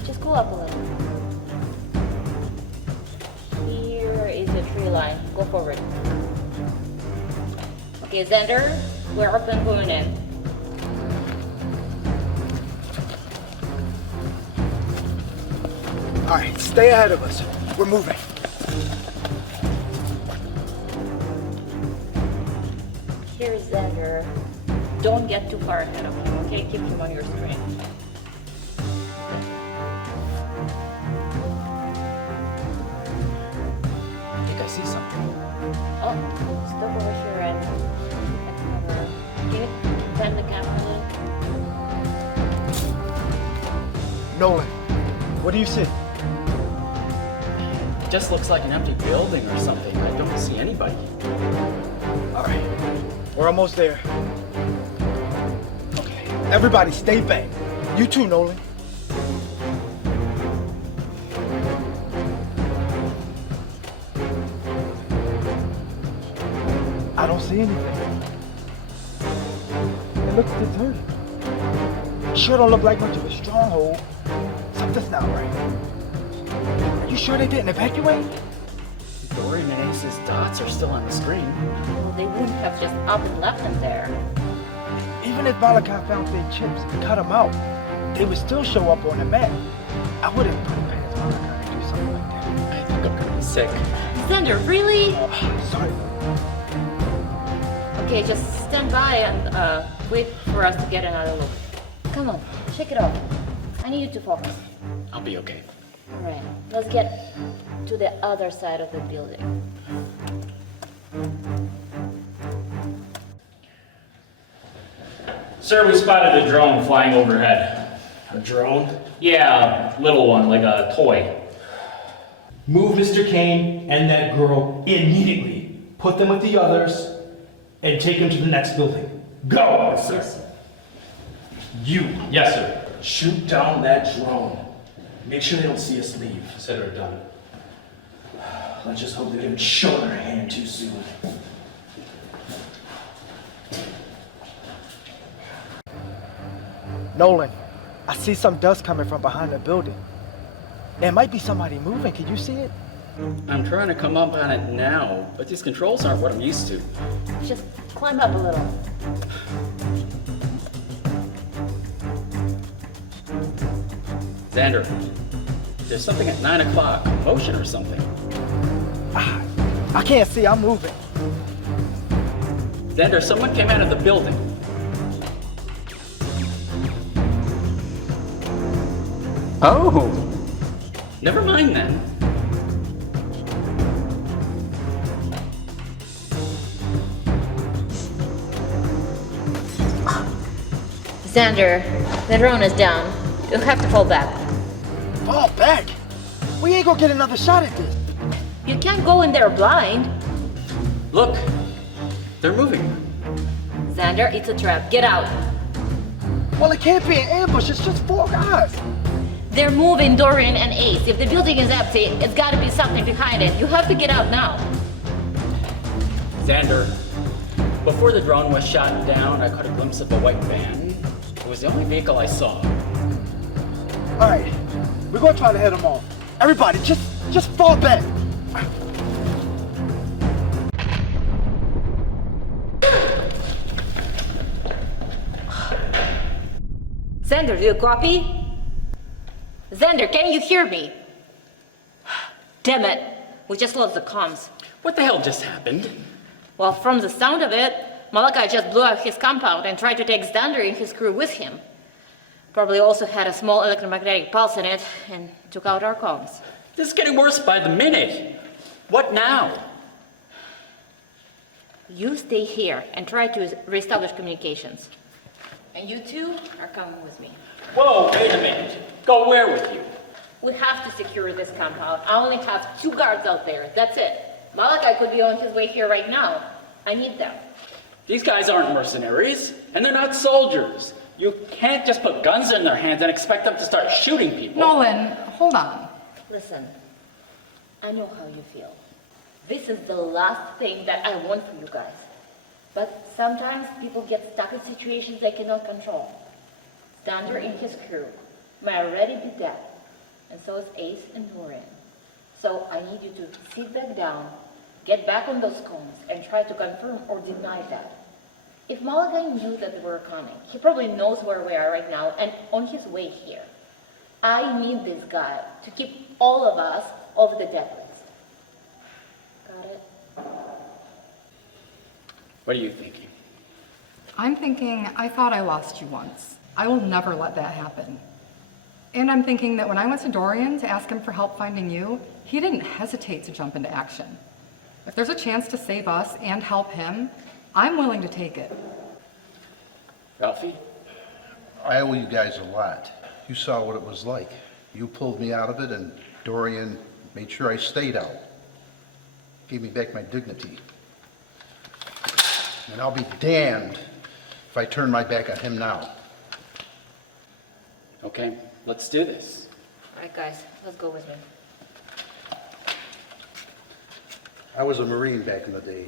Just go up a little. Here is the tree line. Go forward. Okay, Xander, we're up and going in. All right, stay ahead of us. We're moving. Here's Xander. Don't get too far ahead of him, okay? Keep him on your screen. I think I see something. Oh, stop over here and can you time the camera a little? Nolan, what do you see? It just looks like an empty building or something. I don't see anybody. All right, we're almost there. Okay, everybody stay back. You too, Nolan. I don't see anything. It looks deserted. Sure don't look like much of a stronghold. Something's not right. Are you sure they didn't evacuate? Dorian and Ace's dots are still on the screen. Well, they wouldn't have just up and left them there. Even if Malakai found their chips and cut them out, they would still show up on the map. I wouldn't put it past Malakai to do something like that. I think I'm gonna be sick. Xander, really? Sorry. Okay, just stand by and wait for us to get another look. Come on, check it out. I need you to focus. I'll be okay. All right, let's get to the other side of the building. Sir, we spotted a drone flying overhead. A drone? Yeah, a little one, like a toy. Move Mr. Cain and that girl immediately. Put them with the others and take them to the next building. Go! Yes, sir. Yes, sir. You, Yes, sir. shoot down that drone. Make sure they don't see us leave. Said or done. Let's just hope they didn't show their hand too soon. Nolan, I see some dust coming from behind the building. There might be somebody moving. Can you see it? I'm trying to come up on it now, but these controls aren't what I'm used to. Just climb up a little. Xander, there's something at 9 o'clock, motion or something. I can't see. I'm moving. Xander, someone came out of the building. Oh! Never mind then. Xander, the drone is down. You'll have to fall back. Fall back? We ain't gonna get another shot at this. You can't go in there blind. Look, they're moving. Xander, it's a trap. Get out. Well, it can't be an ambush. It's just 4 guys. They're moving Dorian and Ace. If the building is empty, it's gotta be something behind it. You have to get out now. Xander, Before the drone was shot down, I caught a glimpse of a white van. It was the only vehicle I saw. All right, we're gonna try to head them off. Everybody, just fall back. Xander, do you copy? Xander, can you hear me? Damn it, we just lost the comms. What the hell just happened? Well, from the sound of it, Malakai just blew up his compound and tried to take Xander and his crew with him. Probably also had a small electromagnetic pulse in it and took out our comms. This is getting worse by the minute. What now? You stay here and try to reestablish communications. And you two are coming with me. Whoa, wait a minute. Go where with you? We have to secure this compound. I only have 2 guards out there. That's it. Malakai could be on his way here right now. I need them. These guys aren't mercenaries, and they're not soldiers. You can't just put guns in their hands and expect them to start shooting people. Nolan, hold on. Listen, I know how you feel. This is the last thing that I want for you guys. But sometimes people get stuck in situations they cannot control. Xander and his crew may already be dead, and so is Ace and Dorian. So I need you to sit back down, get back on those comms, and try to confirm or deny that. If Malakai knew that they were coming, he probably knows where we are right now and on his way here. I need this guy to keep all of us off the death list. Got it? What are you thinking? I'm thinking, I thought I lost you once. I will never let that happen. And I'm thinking that when I went to Dorian to ask him for help finding you, he didn't hesitate to jump into action. If there's a chance to save us and help him, I'm willing to take it. Ralphie? I owe you guys a lot. You saw what it was like. You pulled me out of it, and Dorian made sure I stayed out. Gave me back my dignity. And I'll be damned if I turn my back on him now. Okay, let's do this. All right, guys, let's go with me. I was a Marine back in the day.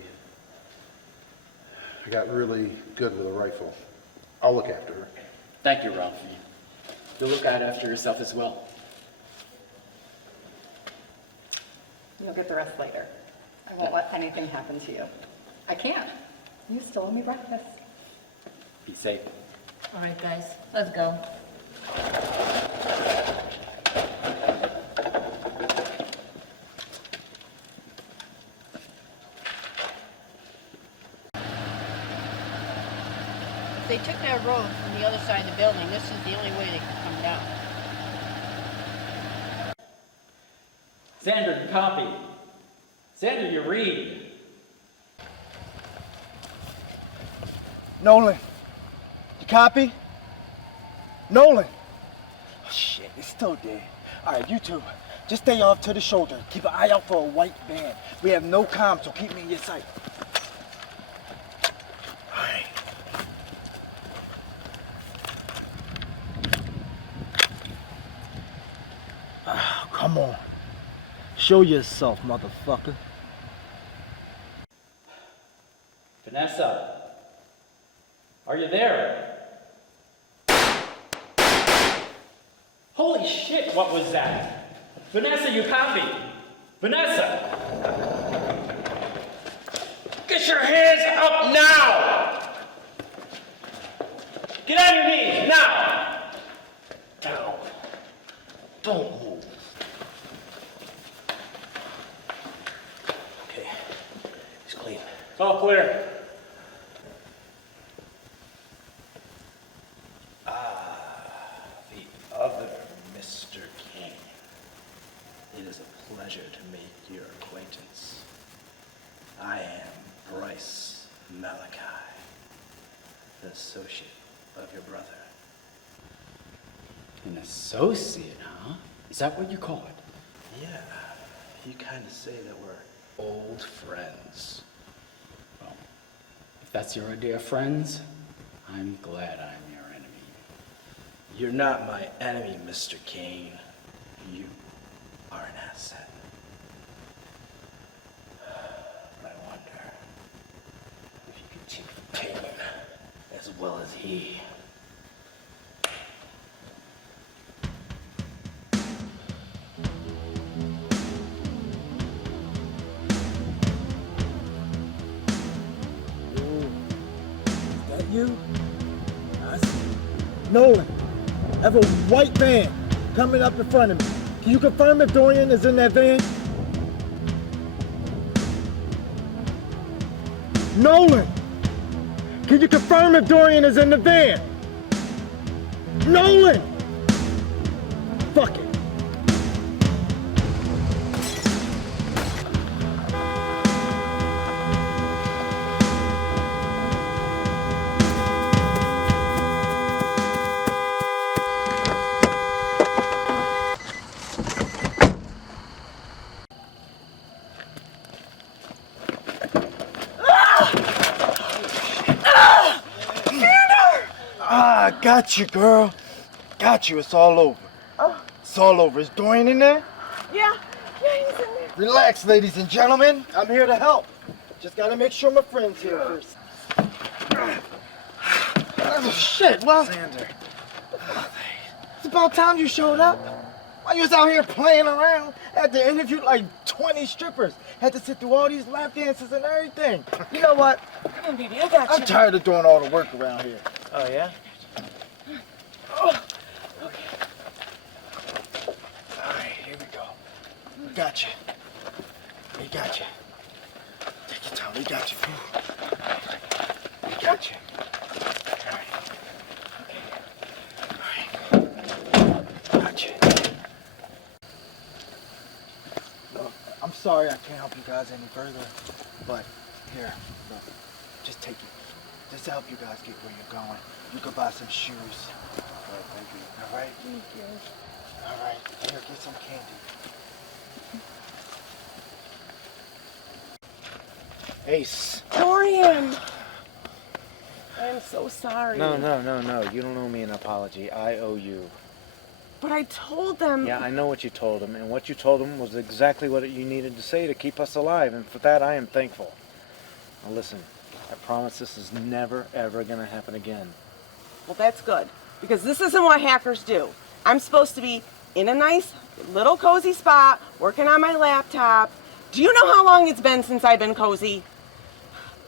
I got really good with a rifle. I'll look after her. Thank you, Ralphie. You'll look out after yourself as well. You'll get the rest later. I won't let anything happen to you. I can't. You still owe me breakfast. Be safe. All right, guys, let's go. If they took that road from the other side of the building, this is the only way they could come down. Xander, you copy. Xander, you read. Nolan, you copy? Nolan! Oh shit, it's still there. Alright, you two, just stay off to the shoulder. Keep an eye out for a white van. We have no comms, so keep me in your sight. Alright. Come on. Show yourself, motherfucker. Vanessa, are you there? Holy shit, what was that? Vanessa, you copy? Vanessa! Get your hands up now! Get on your knees, now! Now. Don't move. Okay, he's clean. It's all clear. The other Mr. Cain. It is a pleasure to make your acquaintance. I am Bryce Malakai, the associate of your brother. An associate, huh? Is that what you call it? Yeah, you kind of say that we're old friends. Well, if that's your idea of friends, I'm glad I'm your enemy. You're not my enemy, Mr. Cain. You are an asset. But I wonder if you could teach Cain, as well as he. You? I see. Nolan, I have a white van coming up in front of me. Can you confirm if Dorian is in that van? Nolan! Can you confirm if Dorian is in the van? Nolan! Fuck it. Got you, girl. Got you. It's all over. It's all over. Is Dorian in there? Yeah, he's in there. Relax, ladies and gentlemen. I'm here to help. Just gotta make sure my friend's here first. Shit, well, Xander. it's about time you showed up. While you was out here playing around, had to interview like 20 strippers. Had to sit through all these lap dances and everything. You know what? Come on, baby, I got you. I'm tired of doing all the work around here. Oh, yeah? Oh, okay. All right, here we go. We got you. We got you. Take your time. We got you. We got you. All right. Okay. All right. Got you. Look, I'm sorry I can't help you guys any further, but here, look, just take it. Just to help you guys get where you're going. You could buy some shoes. All right, thank you. All right? Thank you. All right, here, get some candy. Ace. Dorian! I'm so sorry. No. You don't owe me an apology. I owe you. But I told them... Yeah, I know what you told him, and what you told him was exactly what you needed to say to keep us alive, and for that I am thankful. Now listen, I promise this is never, ever gonna happen again. Well, that's good, because this isn't what hackers do. I'm supposed to be in a nice, little cozy spot, working on my laptop. Do you know how long it's been since I've been cozy?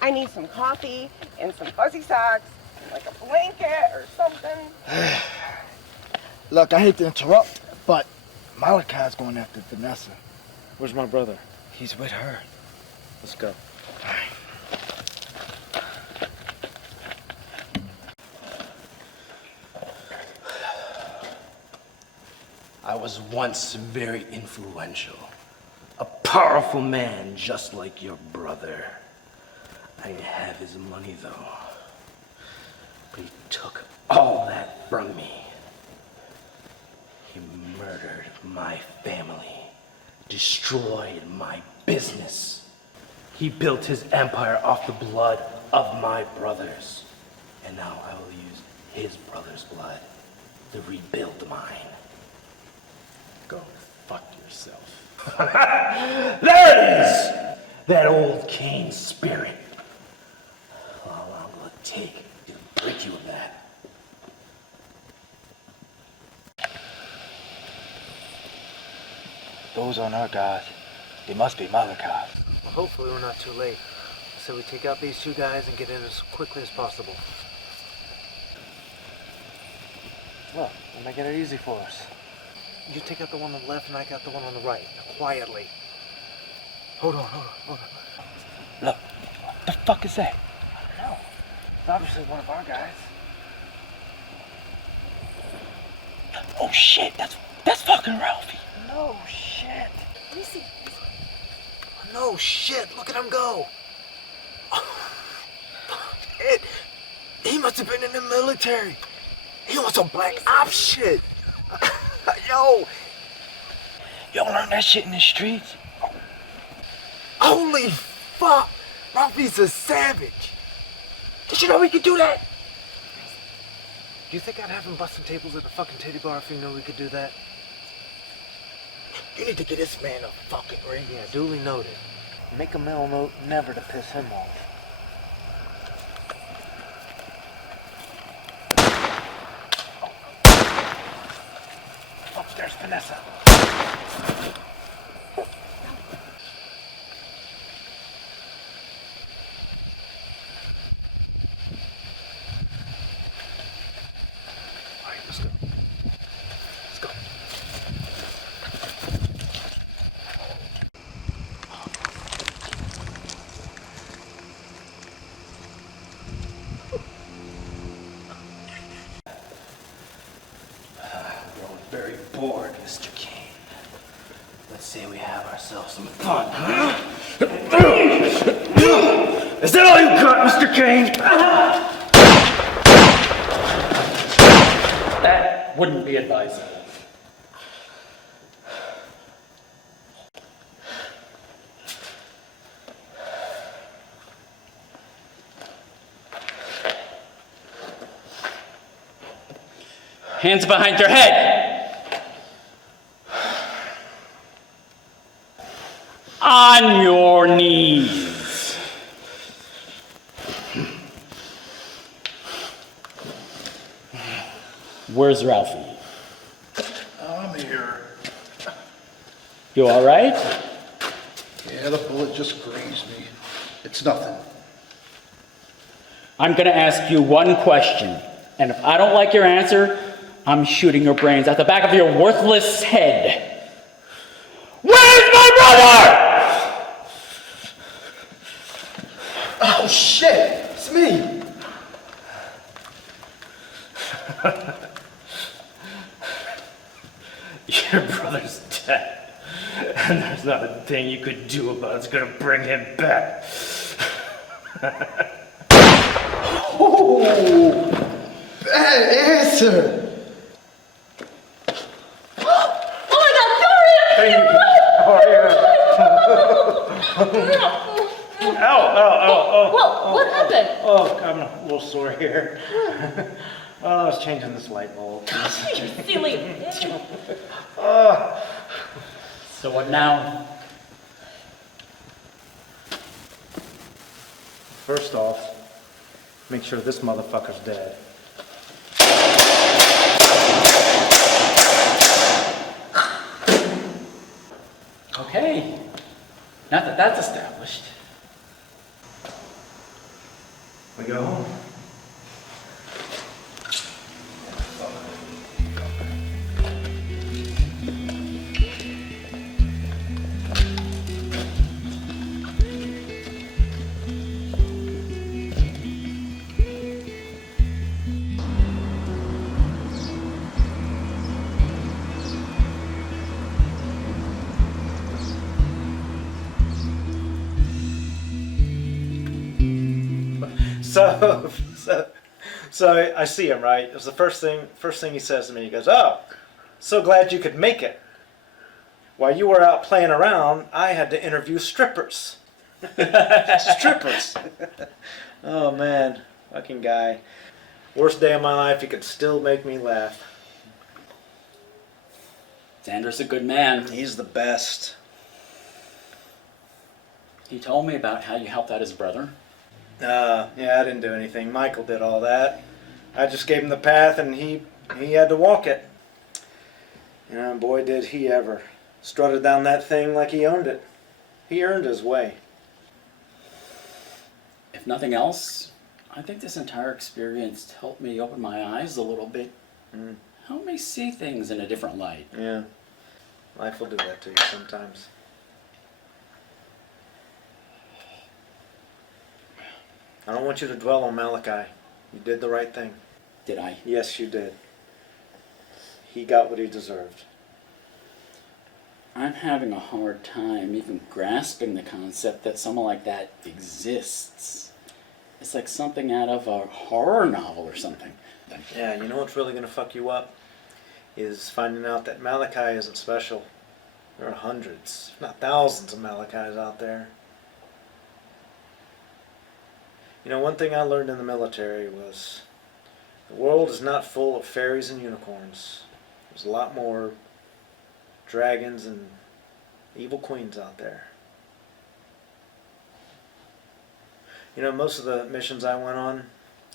I need some coffee and some fuzzy socks, like a blanket or something. Look, I hate to interrupt, but Malakai's going after Vanessa. Where's my brother? He's with her. Let's go. I was once very influential. A powerful man just like your brother. I didn't have his money though. But he took all that from me. He murdered my family, destroyed my business. He built his empire off the blood of my brothers. And now I will use his brother's blood to rebuild mine. Go fuck yourself. There it is! That old Cain spirit. How long will it take to break you of that? Those aren't our guys. They must be Malakai. Well, hopefully we're not too late. So we take out these two guys and get in as quickly as possible. Look, we're making it easy for us. You take out the one on the left and I got the one on the right. Now, quietly. Hold on. Look, what the fuck is that? I don't know. It's obviously one of our guys. Oh shit, that's fucking Ralphie. No shit. Let me see. No shit, look at him go. Shit. He must have been in the military. He was some black ops shit. Yo. Y'all learn that shit in the streets? Holy fuck. Ralphie's a savage. Did you know we could do that? Do you think I'd have him busting tables at the fucking titty bar if he knew we could do that? You need to get this man a fucking ring. Yeah, duly noted. Make a mental note never to piss him off. There's Vanessa. Let's go. Let's go. Growing very bored, Mr. Cain. Let's say we have ourselves some fun, huh? Is that all you got, Mr. Cain? That wouldn't be advisable. Hands behind your head. On your knees. Where's Ralphie? I'm here. You all right? Yeah, the bullet just grazed me. It's nothing. I'm gonna ask you one question, and if I don't like your answer, I'm shooting your brains out the back of your worthless head. Where's my brother? Oh shit! It's me! Your brother's dead. And there's not a thing you could do about it's gonna bring him back. Oh! Bad answer! What happened? Oh, I'm a little sore here. Oh, I was changing this light bulb. You silly. So what now? First off, make sure this motherfucker's dead. Okay. Now that that's established. We go home. So I see him, right? It was the first thing he says to me. He goes, "Oh, so glad you could make it. While you were out playing around, I had to interview strippers." Strippers. Oh man, fucking guy. Worst day of my life. He could still make me laugh. Xander's a good man. He's the best. He told me about how you helped out his brother. Yeah, I didn't do anything. Michael did all that. I just gave him the path, and he had to walk it. You know, boy, did he ever. Strutted down that thing like he owned it. He earned his way. If nothing else, I think this entire experience helped me open my eyes a little bit. Helped me see things in a different light. Yeah. Life will do that to you sometimes. I don't want you to dwell on Malakai. You did the right thing. Did I? Yes, you did. He got what he deserved. I'm having a hard time even grasping the concept that someone like that exists. It's like something out of a horror novel or something. Yeah, you know what's really going to fuck you up? Is finding out that Malakai isn't special. There are hundreds, if not thousands of Malakais out there. You know, one thing I learned in the military was the world is not full of fairies and unicorns. There's a lot more dragons and evil queens out there. You know, most of the missions I went on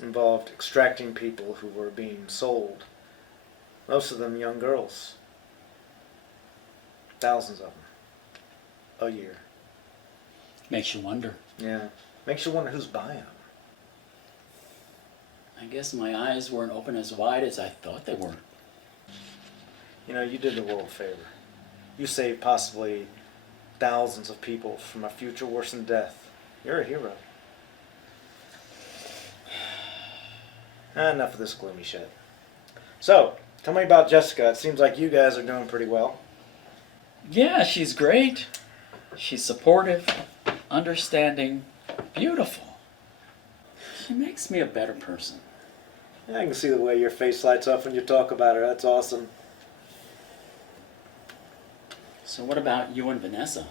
involved extracting people who were being sold. Most of them young girls. Thousands of them. A year. Makes you wonder. Yeah. Makes you wonder who's buying them. I guess my eyes weren't open as wide as I thought they were. You know, you did the world a favor. You saved possibly thousands of people from a future worse than death. You're a hero. Enough of this gloomy shit. So, tell me about Jessica. It seems like you guys are doing pretty well. Yeah, she's great. She's supportive, understanding, beautiful. She makes me a better person. I can see the way your face lights up when you talk about her. That's awesome. So what about you and Vanessa?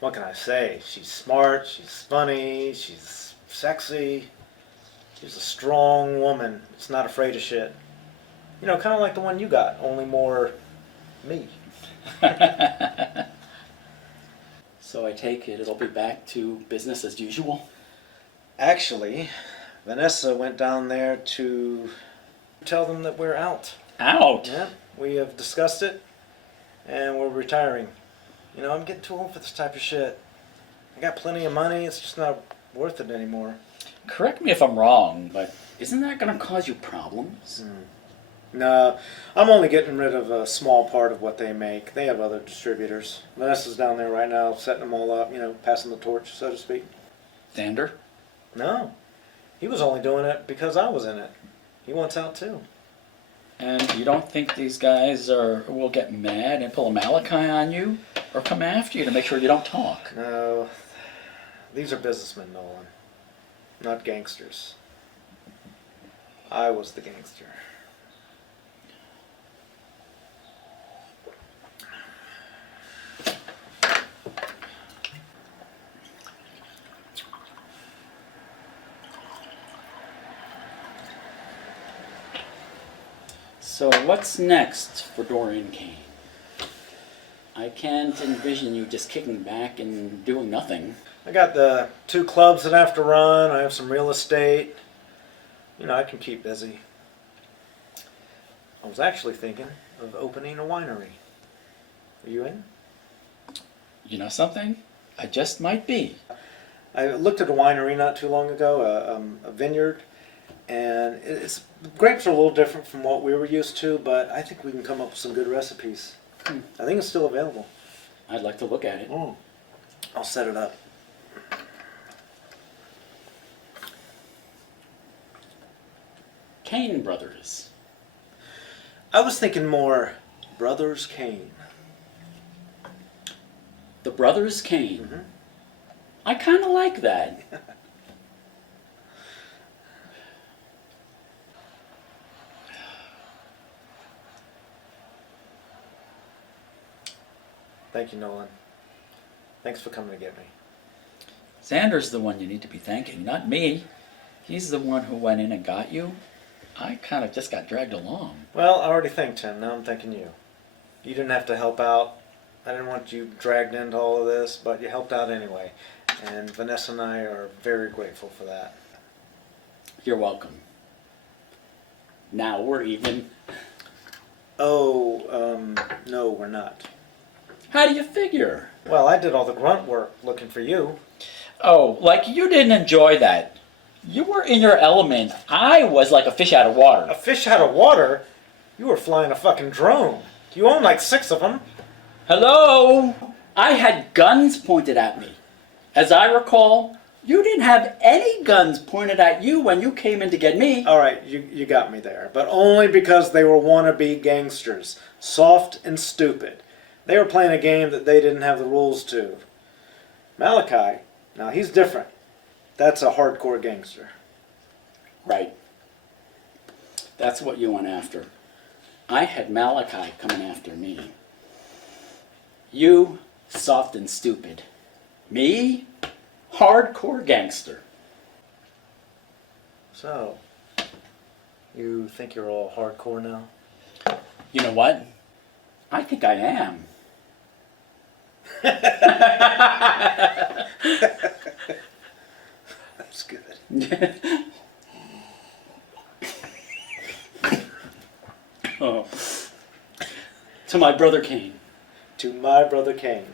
What can I say? She's smart, she's funny, she's sexy. She's a strong woman. She's not afraid of shit. You know, kind of like the one you got, only more me. So I take it it'll be back to business as usual? Actually, Vanessa went down there to tell them that we're out. Out? Yeah, we have discussed it, and we're retiring. You know, I'm getting too old for this type of shit. I got plenty of money, it's just not worth it anymore. Correct me if I'm wrong, but isn't that going to cause you problems? No, I'm only getting rid of a small part of what they make. They have other distributors. Vanessa's down there right now, setting them all up, you know, passing the torch, so to speak. Xander? No, he was only doing it because I was in it. He wants out too. And you don't think these guys will get mad and pull a Malakai on you? Or come after you to make sure you don't talk? No, these are businessmen, Nolan. Not gangsters. I was the gangster. So what's next for Dorian Kane? I can't envision you just kicking back and doing nothing. I got the 2 clubs that I have to run. I have some real estate. You know, I can keep busy. I was actually thinking of opening a winery. Are you in? You know something? I just might be. I looked at a winery not too long ago, a vineyard, and grapes are a little different from what we were used to, but I think we can come up with some good recipes. I think it's still available. I'd like to look at it. I'll set it up. Cain Brothers. I was thinking more Brothers Cain. The Brothers Cain. I kind of like that. Thank you, Nolan. Thanks for coming to get me. Xander's the one you need to be thanking, not me. He's the one who went in and got you. I kind of just got dragged along. Well, I already thanked him. Now I'm thanking you. You didn't have to help out. I didn't want you dragged into all of this, but you helped out anyway. And Vanessa and I are very grateful for that. You're welcome. Now we're even. Oh, no, we're not. How do you figure? Well, I did all the grunt work looking for you. Oh, like you didn't enjoy that. You were in your element. I was like a fish out of water. A fish out of water? You were flying a fucking drone. You own like 6 of them. Hello? I had guns pointed at me. As I recall, you didn't have any guns pointed at you when you came in to get me. All right, you got me there. But only because they were wannabe gangsters. Soft and stupid. They were playing a game that they didn't have the rules to. Malakai, now he's different. That's a hardcore gangster. Right. That's what you went after. I had Malakai coming after me. You, soft and stupid. Me, hardcore gangster. So, you think you're all hardcore now? You know what? I think I am. That's good. Oh. To my brother Cain. To my brother Cain.